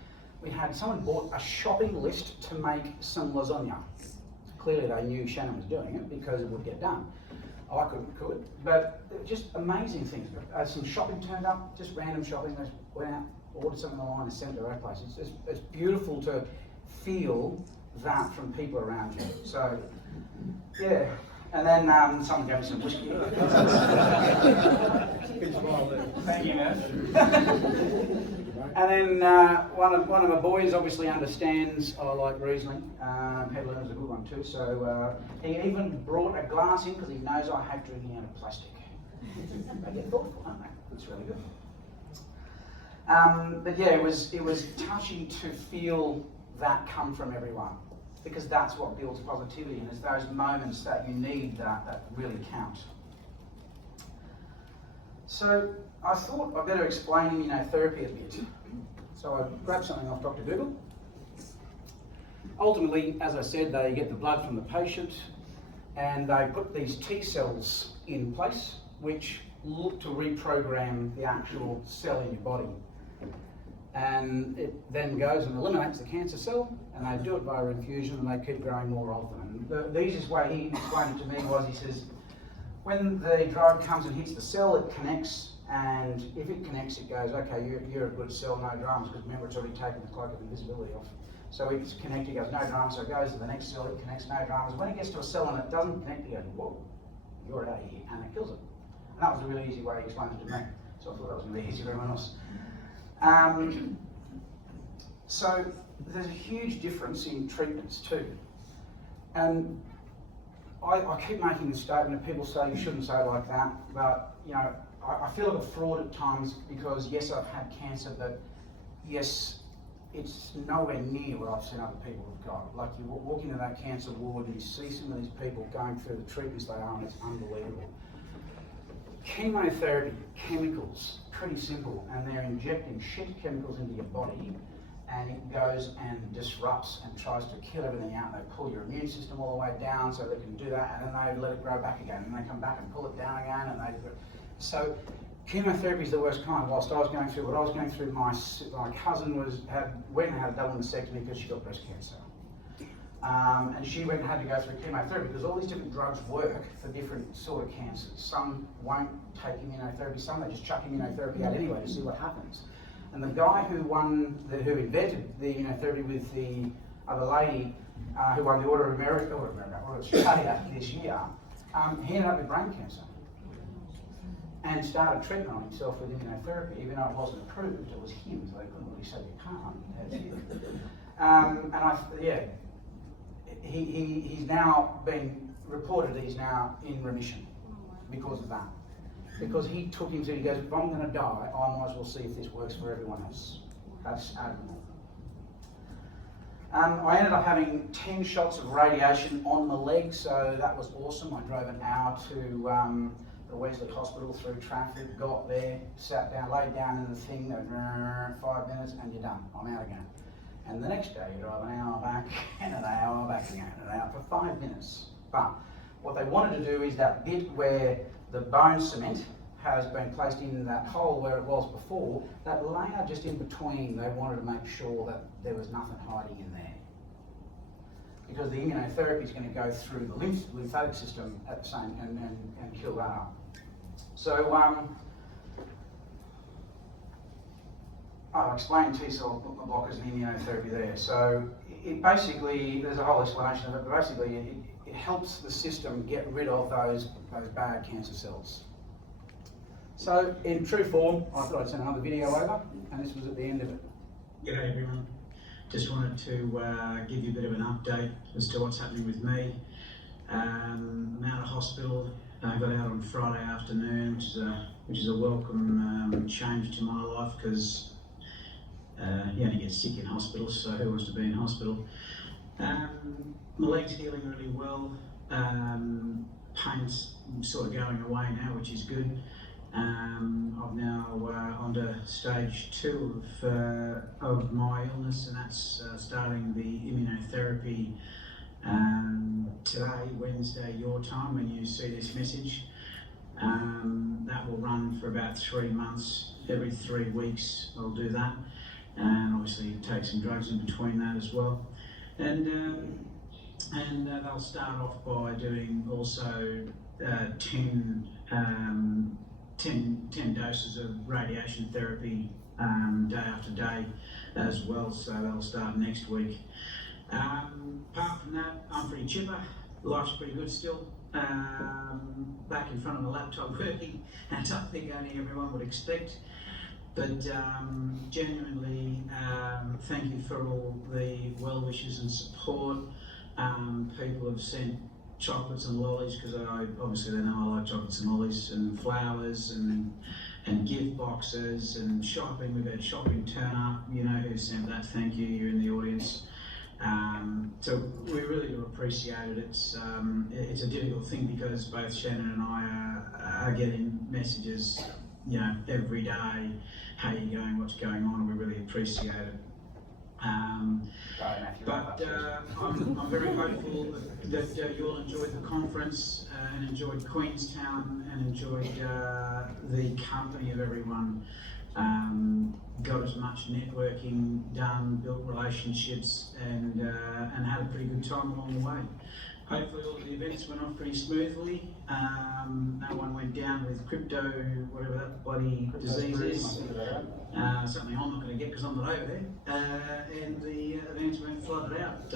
someone bought a shopping list to make some lasagna. Clearly they knew Shannon was doing it because it would get done. I could, but just amazing things. Some shopping turned up, just random shopping. They went out, ordered something online and sent it to their own place. It's beautiful to feel that from people around you. So, yeah. And then someone gave me some whiskey. Thank you, man. And then one of my boys obviously understands I like Riesling. Hedler's a good one too. So he even brought a glass in because he knows I hate drinking out of plastic. They get thoughtful, don't they? It's really good. But yeah, it was touching to feel that come from everyone. because that's what builds positivity, and it's those moments that you need that really count. So I thought I'd better explain immunotherapy a bit. So I grabbed something off Dr. Google. Ultimately, as I said, they get the blood from the patient and they put these T cells in place which look to reprogram the actual cell in your body. And it then goes and eliminates the cancer cell, and they do it via infusion, and they keep growing more of them. And the easiest way he explained it to me was, he says, when the drug comes and hits the cell, it connects, and if it connects, it goes, okay, you're a good cell, no dramas, because remember, it's already taken the cloak of invisibility off. So it's connected, it goes, no dramas, so it goes to the next cell, it connects, no dramas. When it gets to a cell and it doesn't connect, it goes, whoa, you're out of here, and it kills it. And that was a really easy way he explained it to me, so I thought that was going to be easy for everyone else. So there's a huge difference in treatments too. And I keep making this statement, and people say you shouldn't say it like that, but I feel like a fraud at times, because yes, I've had cancer, but yes, it's nowhere near what I've seen other people have got. Like, you walk into that cancer ward and you see some of these people going through the treatments they are, and it's unbelievable. Chemotherapy, chemicals, pretty simple, and they're injecting shit chemicals into your body, and it goes and disrupts and tries to kill everything out. They pull your immune system all the way down so they can do that, and then they let it grow back again, and they come back and pull it down again, and so chemotherapy is the worst kind. Whilst I was going through what I was going through, my cousin went and had a double mastectomy because she got breast cancer. And she went and had to go through chemotherapy, because all these different drugs work for different sort of cancers. Some won't take immunotherapy, some they just chuck immunotherapy out anyway to see what happens. And the guy who invented the immunotherapy with the other lady who won the Order of Australia this year, he ended up with brain cancer and started treatment on himself with immunotherapy, even though it wasn't approved. It was him, so they couldn't really say you can't. He's now been reported that he's now in remission because of that. Because he took him to, he goes, if I'm going to die, I might as well see if this works for everyone else. That's admirable. I ended up having 10 shots of radiation on the leg, so that was awesome. I drove an hour to the Wesley Hospital through traffic, got there, sat down, laid down in the thing, 5 minutes, and you're done. I'm out again. And the next day you drive an hour back, and an hour back again, an hour for 5 minutes. But what they wanted to do is that bit where the bone cement has been placed in that hole where it was before, that layer just in between, they wanted to make sure that there was nothing hiding in there. Because the immunotherapy is going to go through the lymphatic system at the same and kill that up. So I'll explain T-cell blockers and immunotherapy there. So it basically, there's a whole explanation of it, but basically it helps the system get rid of those bad cancer cells. So in true form, I thought I'd send another video over, and this was at the end of it. G'day everyone. Just wanted to give you a bit of an update as to what's happening with me. I'm out of hospital. I got out on Friday afternoon, which is a welcome change to my life, because you only get sick in hospital, so who wants to be in hospital? My leg's healing really well. Pain's sort of going away now, which is good. I'm now onto stage 2 of my illness, and that's starting the immunotherapy today, Wednesday, your time, when you see this message. That will run for about 3 months. Every 3 weeks I'll do that, and obviously take some drugs in between that as well. And they'll start off by doing also 10 doses of radiation therapy day after day as well, so they'll start next week. Apart from that, I'm pretty chipper. Life's pretty good still. Back in front of the laptop working, as I think only everyone would expect. But genuinely, thank you for all the well wishes and support. People have sent chocolates and lollies, because obviously they know I like chocolates and lollies, and flowers and gift boxes and shopping. We've had shopping turn up. You know who sent that, thank you, you're in the audience. So we really do appreciate it. It's a difficult thing because both Shannon and I are getting messages, every day. How are you going? What's going on? And we really appreciate it. But I'm very hopeful that you'll enjoy the conference and enjoyed Queenstown and enjoyed the company of everyone. Got as much networking done, built relationships, and had a pretty good time along the way. Hopefully all of the events went off pretty smoothly. No one went down with crypto, whatever that bloody disease is. Something I'm not going to get because I'm not over there. And the events went flooded out.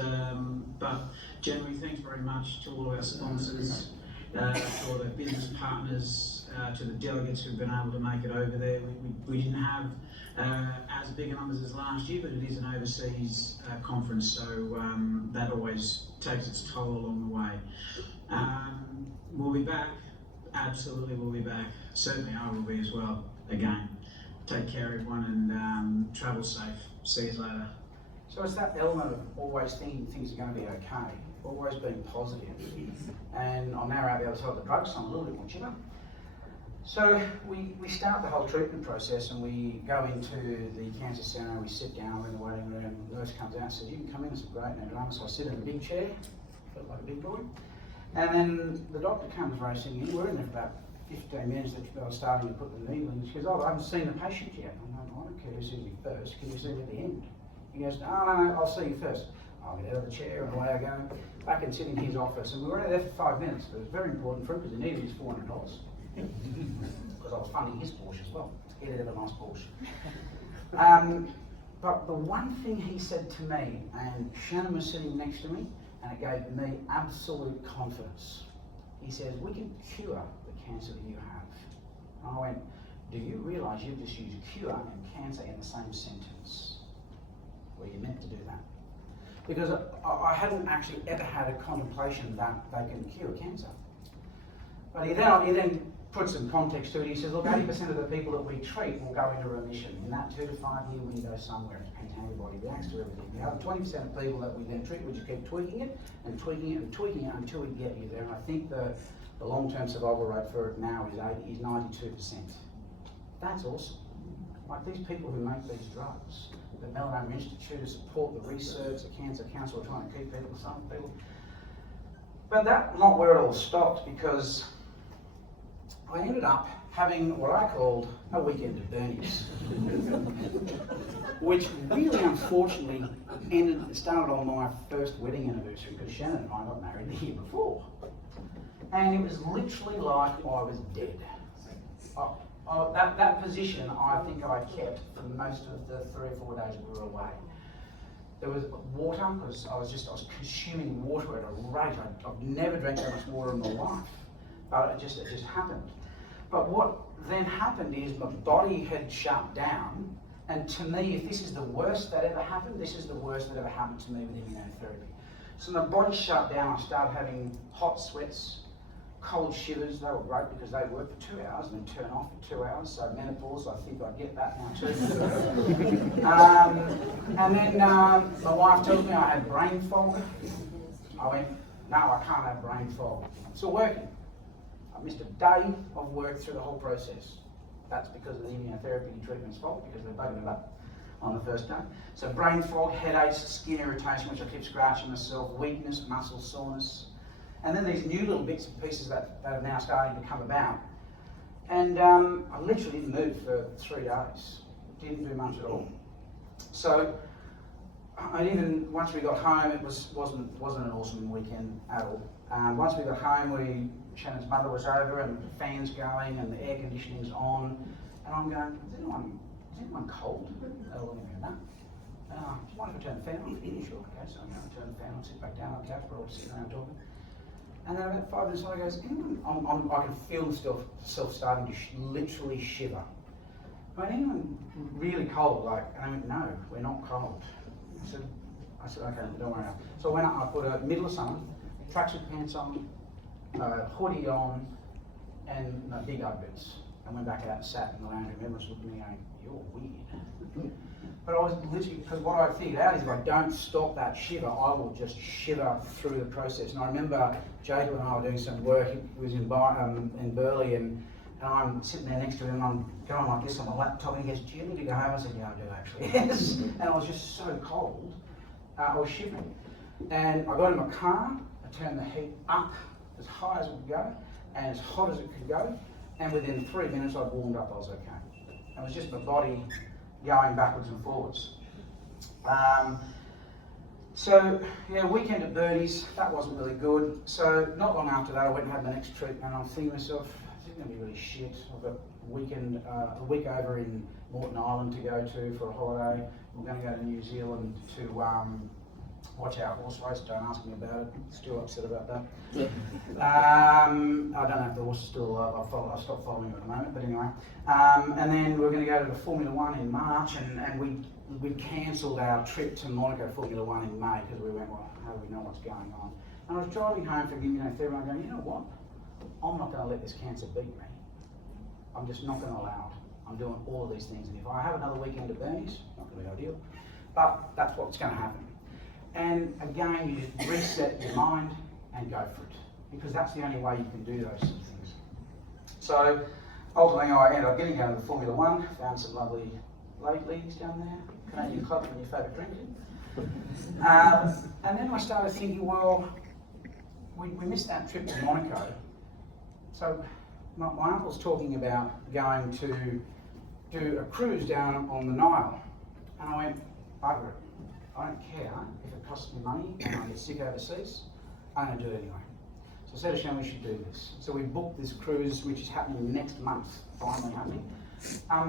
But generally, thanks very much to all of our sponsors, to all the business partners, to the delegates who've been able to make it over there. We didn't have as big numbers as last year, but it is an overseas conference, so that always takes its toll along the way. We'll be back. Absolutely, we'll be back. Certainly, I will be as well. Again, take care, everyone, and travel safe. See you later. So it's that element of always thinking things are going to be okay, always being positive. And I'm now out the other side of the drug, so I'm a little bit more chipper. So we start the whole treatment process and we go into the cancer centre and we sit down in the waiting room. The nurse comes out and says, "You can come in, it's a great no. So I sit in a big chair, felt like a big boy. And then the doctor comes racing in. We're in there for about 15 minutes that I was starting to put the needle in. She goes, "Oh, I haven't seen the patient yet." I'm like, "I don't care who sees me first. Can you see me at the end?" He goes, No, I'll see you first." I'll get out of the chair and away I go. Back and sit in his office. And we were only there for 5 minutes. But it was very important for him because he needed his $400. Because I was funding his Porsche as well. He had a nice Porsche. But the one thing he said to me, and Shannon was sitting next to me, and it gave me absolute confidence. He says, "We can cure the cancer that you have." And I went, "Do you realise you've just used cure and cancer in the same sentence? Well, you're meant to do that." Because I hadn't actually ever had a contemplation that they can cure cancer. But he then put some context to it. He says, "Look, 80% of the people that we treat will go into remission in that 2 to 5 year window somewhere. It depends how your body reacts to everything. The other 20% of people that we then treat, we just keep tweaking it and tweaking it and tweaking it until we get you there." And I think the long-term survival rate for it now is 92%. That's awesome. Like these people who make these drugs, the Melanoma Institute to support the research, the Cancer Council are trying to keep people, some people. But that's not where it all stopped, because I ended up having what I called a weekend at Bernie's, which really unfortunately started on my first wedding anniversary, because Shannon and I got married the year before. And it was literally like I was dead. That position I think I kept for most of the 3 or 4 days we were away. There was water, because I was consuming water at a rate. I've never drank so much water in my life, but it just happened. But what then happened is my body had shut down, and to me, if this is the worst that ever happened, this is the worst that ever happened to me with immunotherapy. So my body shut down. I started having hot sweats, cold shivers. They were great because they work for 2 hours and then turn off for 2 hours. So menopause, I think I'd get that now too. And then my wife told me I had brain fog. I went, "No, I can't have brain fog. I'm still working." I missed a day of work through the whole process. That's because of the immunotherapy treatment's fault, because they bugged it up on the first day. So brain fog, headaches, skin irritation, which I keep scratching myself, weakness, muscle soreness. And then these new little bits and pieces that are now starting to come about. And I literally didn't move for 3 days. Didn't do much at all. So once we got home, it wasn't an awesome weekend at all. Once we got home, Shannon's mother was over and the fan's going and the air conditioning's on. And I'm going, is anyone cold? They're looking at me, "No." "Do you mind if I turn the fan on?" "Yeah, sure." Okay, so I'm going to turn the fan on, sit back down on the couch, we're all sitting around talking. And then about 5 minutes later, he goes, I can feel myself starting to literally shiver. "But anyone really cold?" And I went, "No, we're not cold." I said, "Okay, don't worry." So I went up, I put a middle of summer, tracksuit pants on, hoodie on, and big Ugg boots. and went back out and sat in the lounge room. Everyone was looking at me going, "You're weird." But I was literally, because what I figured out is if I don't stop that shiver, I will just shiver through the process. And I remember Jacob and I were doing some work. He was in Burleigh, and I'm sitting there next to him, and I'm going like this on my laptop, and he goes, "Do you need to go home?" I said, "Yeah, I do actually." Yes. And I was just so cold, I was shivering. And I got in my car, I turned the heat up as high as it could go, and as hot as it could go, and within 3 minutes I'd warmed up, I was okay. It was just my body going backwards and forwards. So yeah, weekend at Bernie's, that wasn't really good. So not long after that I went and had my next treatment, and I'm thinking to myself, this is going to be really shit. I've got a week over in Morton Island to go to for a holiday. We're going to go to New Zealand to watch our horse race. Don't ask me about it. Still upset about that. I don't know if the horse is still alive. I've stopped following him at the moment, but anyway. And then we're going to go to the Formula One in March, and we cancelled our trip to Monaco Formula One in May because we went, well, how do we know what's going on? And I was driving home for February, going, you know what? I'm not going to let this cancer beat me. I'm just not going to allow it. I'm doing all of these things, and if I have another weekend at Bernie's, not going to be ideal, but that's what's going to happen. And again, you just reset your mind and go for it, because that's the only way you can do those sort of things. So ultimately, I ended up getting out of the Formula One, found some lovely ladies down there, Canadian Club and your favourite drink. And then I started thinking, well, we missed that trip to Monaco. So my uncle's talking about going to do a cruise down on the Nile. And I went, bugger it. I don't care if it costs me money and I get sick overseas, I'm going to do it anyway. So I said to Shannon, we should do this. So we booked this cruise, which is happening next month, finally happening,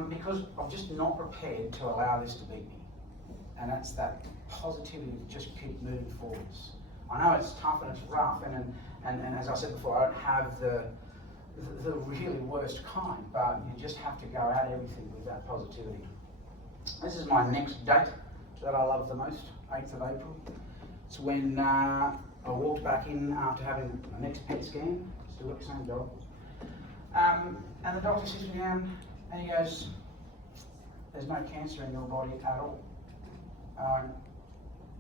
because I'm just not prepared to allow this to beat me. And that's that positivity to just keep moving forwards. I know it's tough and it's rough, and as I said before, I don't have the really worst kind, but you just have to go at everything with that positivity. This is my next date that I love the most, 8th of April. It's when I walked back in after having my next PET scan, still got the same job. And the doctor sits me down and he goes, "There's no cancer in your body at all."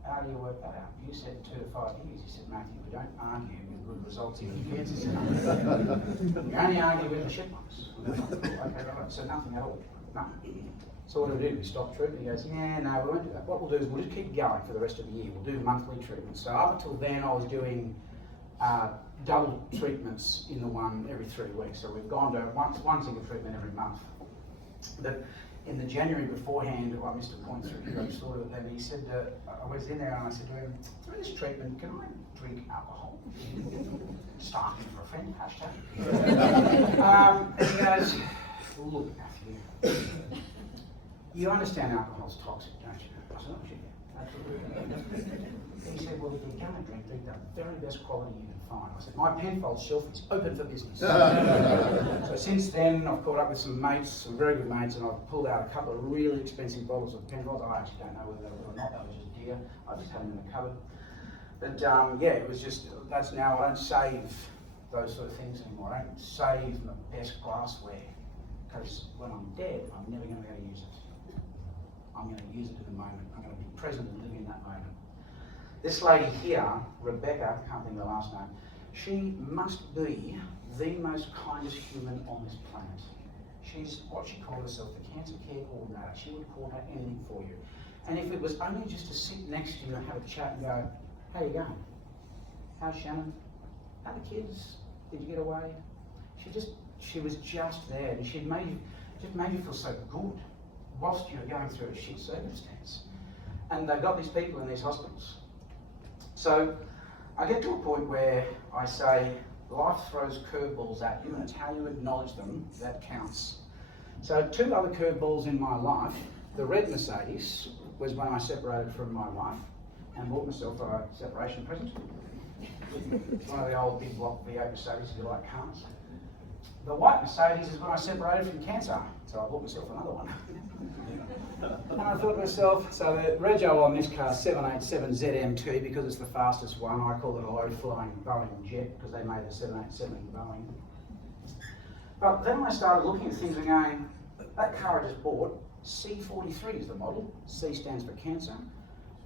How do you work that out? You said 2 to 5 years. He said, "Matthew, we don't argue with good results in cancer centers. We only argue with the shit ones." Okay, right, so nothing at all. No. So what do we do? We stop treatment? He goes, "Yeah, no, we won't do that. What we'll do is we'll just keep going for the rest of the year. We'll do monthly treatments." So up until then, I was doing double treatments in the one every 3 weeks. So we've gone to one single treatment every month. But in the January beforehand, I missed a point through he just thought of it then. He said, I was in there and I said to him, "Through this treatment, can I drink alcohol?" Just asking for a friend, hashtag. And he goes, "Look, Matthew, you understand alcohol's toxic, don't you?" I said, "Oh, shit, yeah, absolutely." He said, "Well, if you're going to drink the very best quality you can find." I said, "My Penfold shelf is open for business." So since then, I've caught up with some mates, some very good mates, and I've pulled out a couple of really expensive bottles of Penfold. I actually don't know whether they were or not, that was just dear. I just had them in the cupboard. But yeah, it was just, that's now, I don't save those sort of things anymore. I don't save my best glassware, because when I'm dead, I'm never going to be able to use it. I'm going to use it in the moment. I'm going to be present and live in that moment. This lady here, Rebecca, I can't think of the last name, she must be the most kindest human on this planet. She's what she called herself, the cancer care coordinator. She would coordinate anything for you. And if it was only just to sit next to you and have a chat and go, "How you going? How's Shannon? How are the kids? Did you get away?" She was just there, and she made you feel so good whilst you were going through a shit circumstance. And they've got these people in these hospitals. So I get to a point where I say, life throws curveballs at you, and it's how you acknowledge them that counts. So 2 other curveballs in my life. The red Mercedes was when I separated from my wife and bought myself a separation present. One of the old big block V8 Mercedes, if you like cars. The white Mercedes is when I separated from cancer, so I bought myself another one. And I thought to myself, so the rego on this car is 787ZMT because it's the fastest one. I call it a low-flying Boeing jet because they made the 787 in Boeing. But then I started looking at things and going, that car I just bought, C43 is the model. C stands for cancer.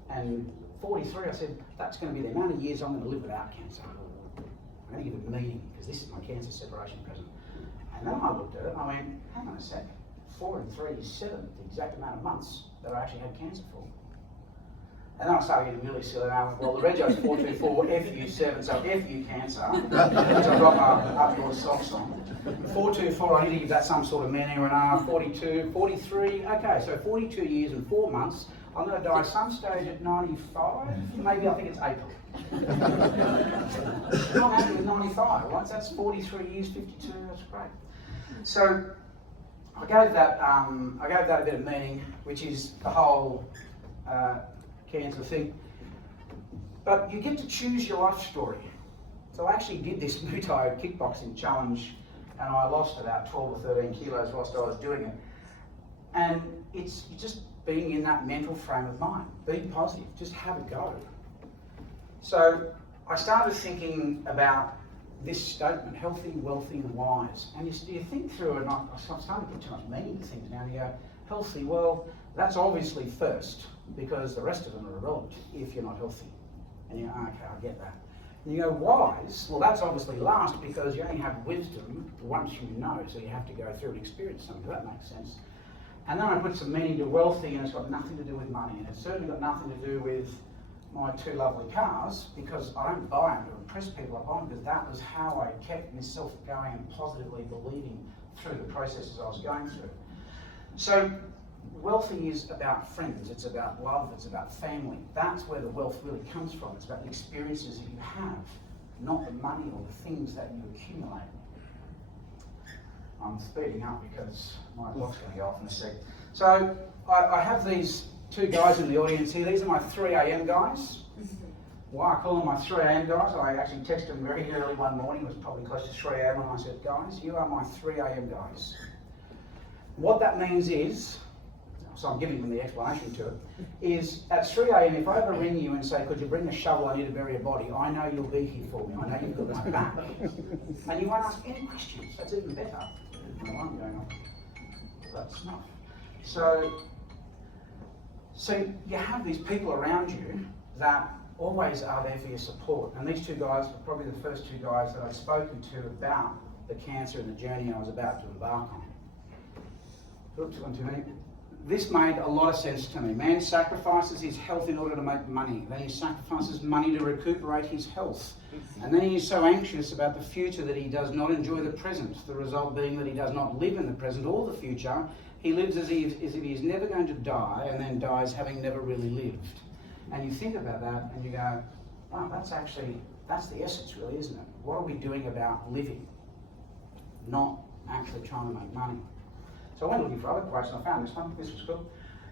And 43, I said, that's going to be the amount of years I'm going to live without cancer. I'm going to give it meaning, because this is my cancer separation present. And then I looked at it and I went, hang on a sec, 4 and 3 is 7, the exact amount of months that I actually had cancer for. And then I started getting really silly, and I went, well, the Rego's 424, FU7, so FU cancer, which I've got my up your socks on. 424, I need to give that some sort of meaning, or 42, 43, okay, so 42 years and 4 months. I'm going to die some stage at 95, maybe I think it's April. I'm happy with 95, right? So that's 43 years, 52, that's great. So I gave that a bit of meaning, which is the whole cancer thing. But you get to choose your life story. So I actually did this Muay Thai kickboxing challenge, and I lost about 12 or 13 kilos whilst I was doing it. And it's just being in that mental frame of mind, being positive, just have a go. So I started thinking about this statement, healthy, wealthy and wise. And you think through it, and I'm starting to put too much meaning to things now, and you go, healthy, well, that's obviously first, because the rest of them are irrelevant if you're not healthy. And you go, okay, I get that. And you go, wise, well, that's obviously last, because you only have wisdom once you know, so you have to go through and experience something. That makes sense. And then I put some meaning to wealthy, and it's got nothing to do with money, and it's certainly got nothing to do with my 2 lovely cars, because I don't buy them to impress people. I buy them because that was how I kept myself going and positively believing through the processes I was going through. So wealthy is about friends, it's about love, it's about family. That's where the wealth really comes from. It's about the experiences that you have, not the money or the things that you accumulate. I'm speeding up because my clock's going to go off in a sec. So I have these 2 guys in the audience here. These are my 3 a.m. guys. Why I call them my 3 a.m. guys, I actually texted them very early one morning. It was probably close to 3 a.m. and I said, guys, you are my 3 a.m. guys. What that means is, so I'm giving them the explanation to it, is at 3 a.m. if I ever ring you and say, could you bring a shovel, I need to bury a body, I know you'll be here for me, I know you've got my back. And you won't ask any questions, that's even better. No, I'm going on. That's enough. So you have these people around you that always are there for your support. And these 2 guys were probably the first 2 guys that I'd spoken to about the cancer and the journey I was about to embark on. Oops, one too many. This made a lot of sense to me. Man sacrifices his health in order to make money. Then he sacrifices money to recuperate his health. And then he is so anxious about the future that he does not enjoy the present. The result being that he does not live in the present or the future. He lives as if he is never going to die, and then dies having never really lived. And you think about that and you go, wow, that's the essence really, isn't it? What are we doing about living? Not actually trying to make money. So I went looking for other quotes and I found this one. This was cool.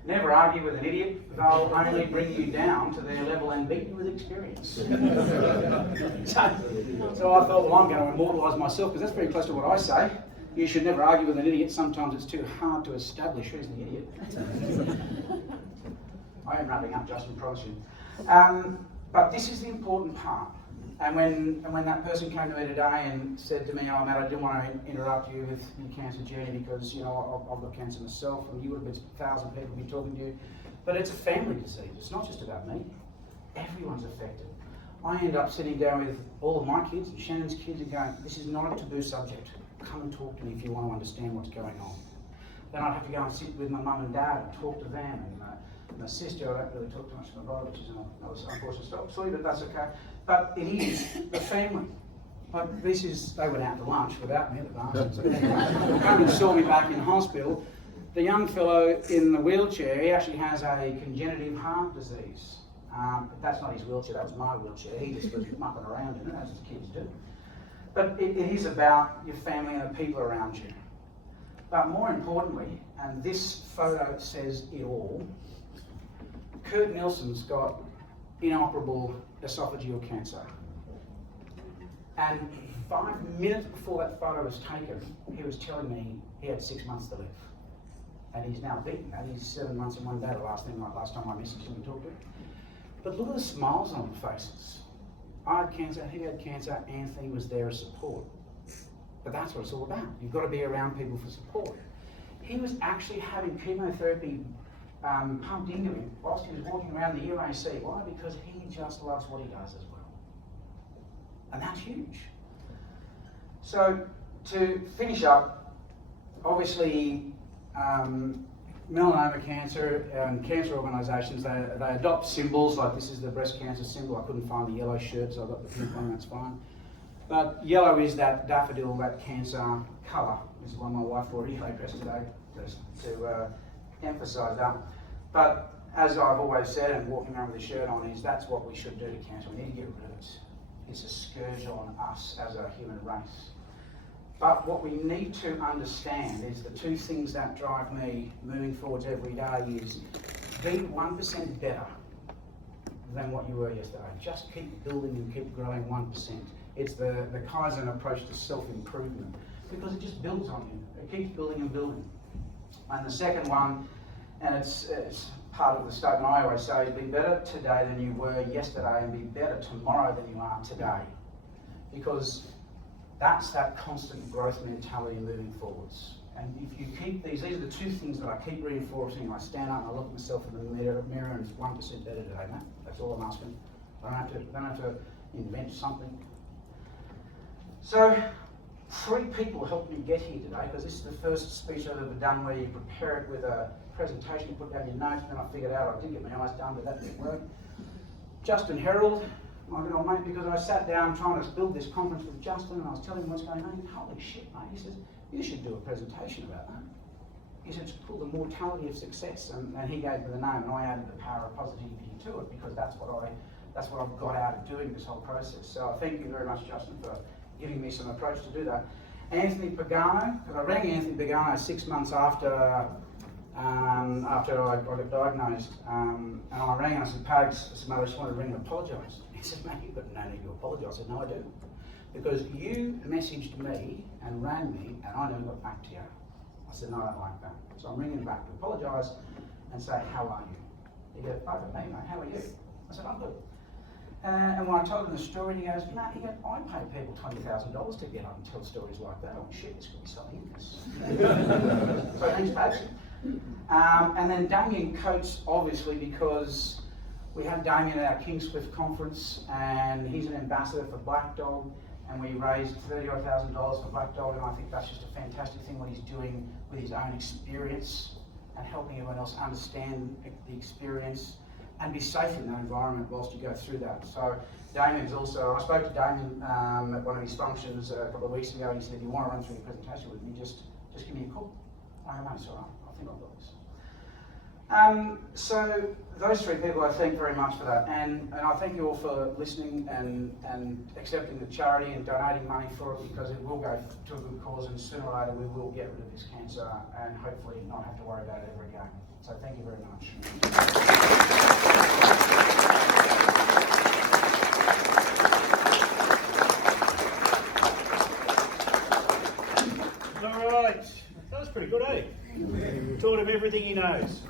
Never argue with an idiot. They'll only bring you down to their level and beat you with experience. So I thought, well, I'm going to immortalise myself, because that's very close to what I say. You should never argue with an idiot. Sometimes it's too hard to establish who's the idiot. I am wrapping up, Justin, promise you. But this is the important part. And when that person came to me today and said to me, oh Matt, I didn't want to interrupt you with your cancer journey because, you know, I've got cancer myself, and you would have been 1,000 people be talking to you. But it's a family disease. It's not just about me. Everyone's affected. I end up sitting down with all of my kids and Shannon's kids and going, this is not a taboo subject. Come and talk to me if you want to understand what's going on. Then I'd have to go and sit with my mum and dad and talk to them. And my sister, I don't really talk too much to my brother, which is another unfortunate story, but that's okay. But it is the family. Like they went out to lunch without me at the bastards. They came and saw me back in hospital. The young fellow in the wheelchair, he actually has a congenitive heart disease. But that's not his wheelchair, that was my wheelchair. He just was mucking around in it, as kids do. But it is about your family and the people around you. But more importantly, and this photo says it all, Kurt Nelson's got inoperable esophageal cancer. And 5 minutes before that photo was taken, he was telling me he had 6 months to live. And he's now beaten that. He's 7 months and 1 day, the last time I messaged him and talked to him. But look at the smiles on their faces. I had cancer, he had cancer, Anthony was there as support. But that's what it's all about. You've got to be around people for support. He was actually having chemotherapy pumped into him whilst he was walking around the UAC. Why? Because he just loves what he does as well. And that's huge. So to finish up, obviously melanoma cancer and cancer organisations, they adopt symbols, like this is the breast cancer symbol. I couldn't find the yellow shirt, so I got the pink one, that's fine. But yellow is that daffodil, that cancer colour. This is one my wife wore a press today to emphasise that. But as I've always said, and walking around with the shirt on, is that's what we should do to cancer. We need to get rid of it. It's a scourge on us as a human race. But what we need to understand is the two things that drive me moving forwards every day is be 1% better than what you were yesterday. Just keep building and keep growing 1%. It's the Kaizen approach to self-improvement, because it just builds on you. It keeps building and building. And the second one, and it's part of the statement I always say, is be better today than you were yesterday and be better tomorrow than you are today. Because that's that constant growth mentality moving forwards. And if you keep these are the two things that I keep reinforcing. I stand up and I look at myself in the mirror and it's 1% better today, mate. That's all I'm asking. I don't have to invent something. So, 3 people helped me get here today, because this is the first speech I've ever done where you prepare it with a presentation, you put down your notes, and then I figured out I did get my eyes done, but that didn't work. Justin Herald, my good old mate, because I sat down trying to build this conference with Justin, and I was telling him what's going on. Holy shit, mate. He says, you should do a presentation about that. He said, it's called the Mortality of Success, and he gave me the name, and I added the power of positivity to it, because that's what I've got out of doing this whole process. So I thank you very much, Justin, for giving me some approach to do that. Anthony Pagano, because I rang Anthony Pagano 6 months after I got diagnosed, and I rang and I said, Pags, I said, mate, I just wanted to ring and apologise. He said, mate, you've got no need to apologise. I said, no, I do. Because you messaged me and rang me and I never got back to you. I said, no, I don't like that. So I'm ringing back to apologise and say, how are you? He goes, oh, hey mate, how are you? I said, I'm good. And when I told him the story, he goes, Matt, I pay people $20,000 to get up and tell stories like that. Oh shit, this could be something in this. So thanks, Pags. And then Damien Coates, obviously, because we had Damien at our Kingscliff conference, and he's an ambassador for Black Dog, and we raised $30,000 for Black Dog, and I think that's just a fantastic thing what he's doing with his own experience and helping everyone else understand the experience and be safe in that environment whilst you go through that. So Damien's also, I spoke to Damien at one of his functions a couple of weeks ago, and he said, if you want to run through your presentation with me, just give me a call. I know, it's all right, I think I've got this. So those 3 people, I thank very much for that, and I thank you all for listening and accepting the charity and donating money for it, because it will go to a good cause, and sooner or later we will get rid of this cancer and hopefully not have to worry about it ever again. So thank you very much. All right, that was pretty good, eh? Taught him everything he knows.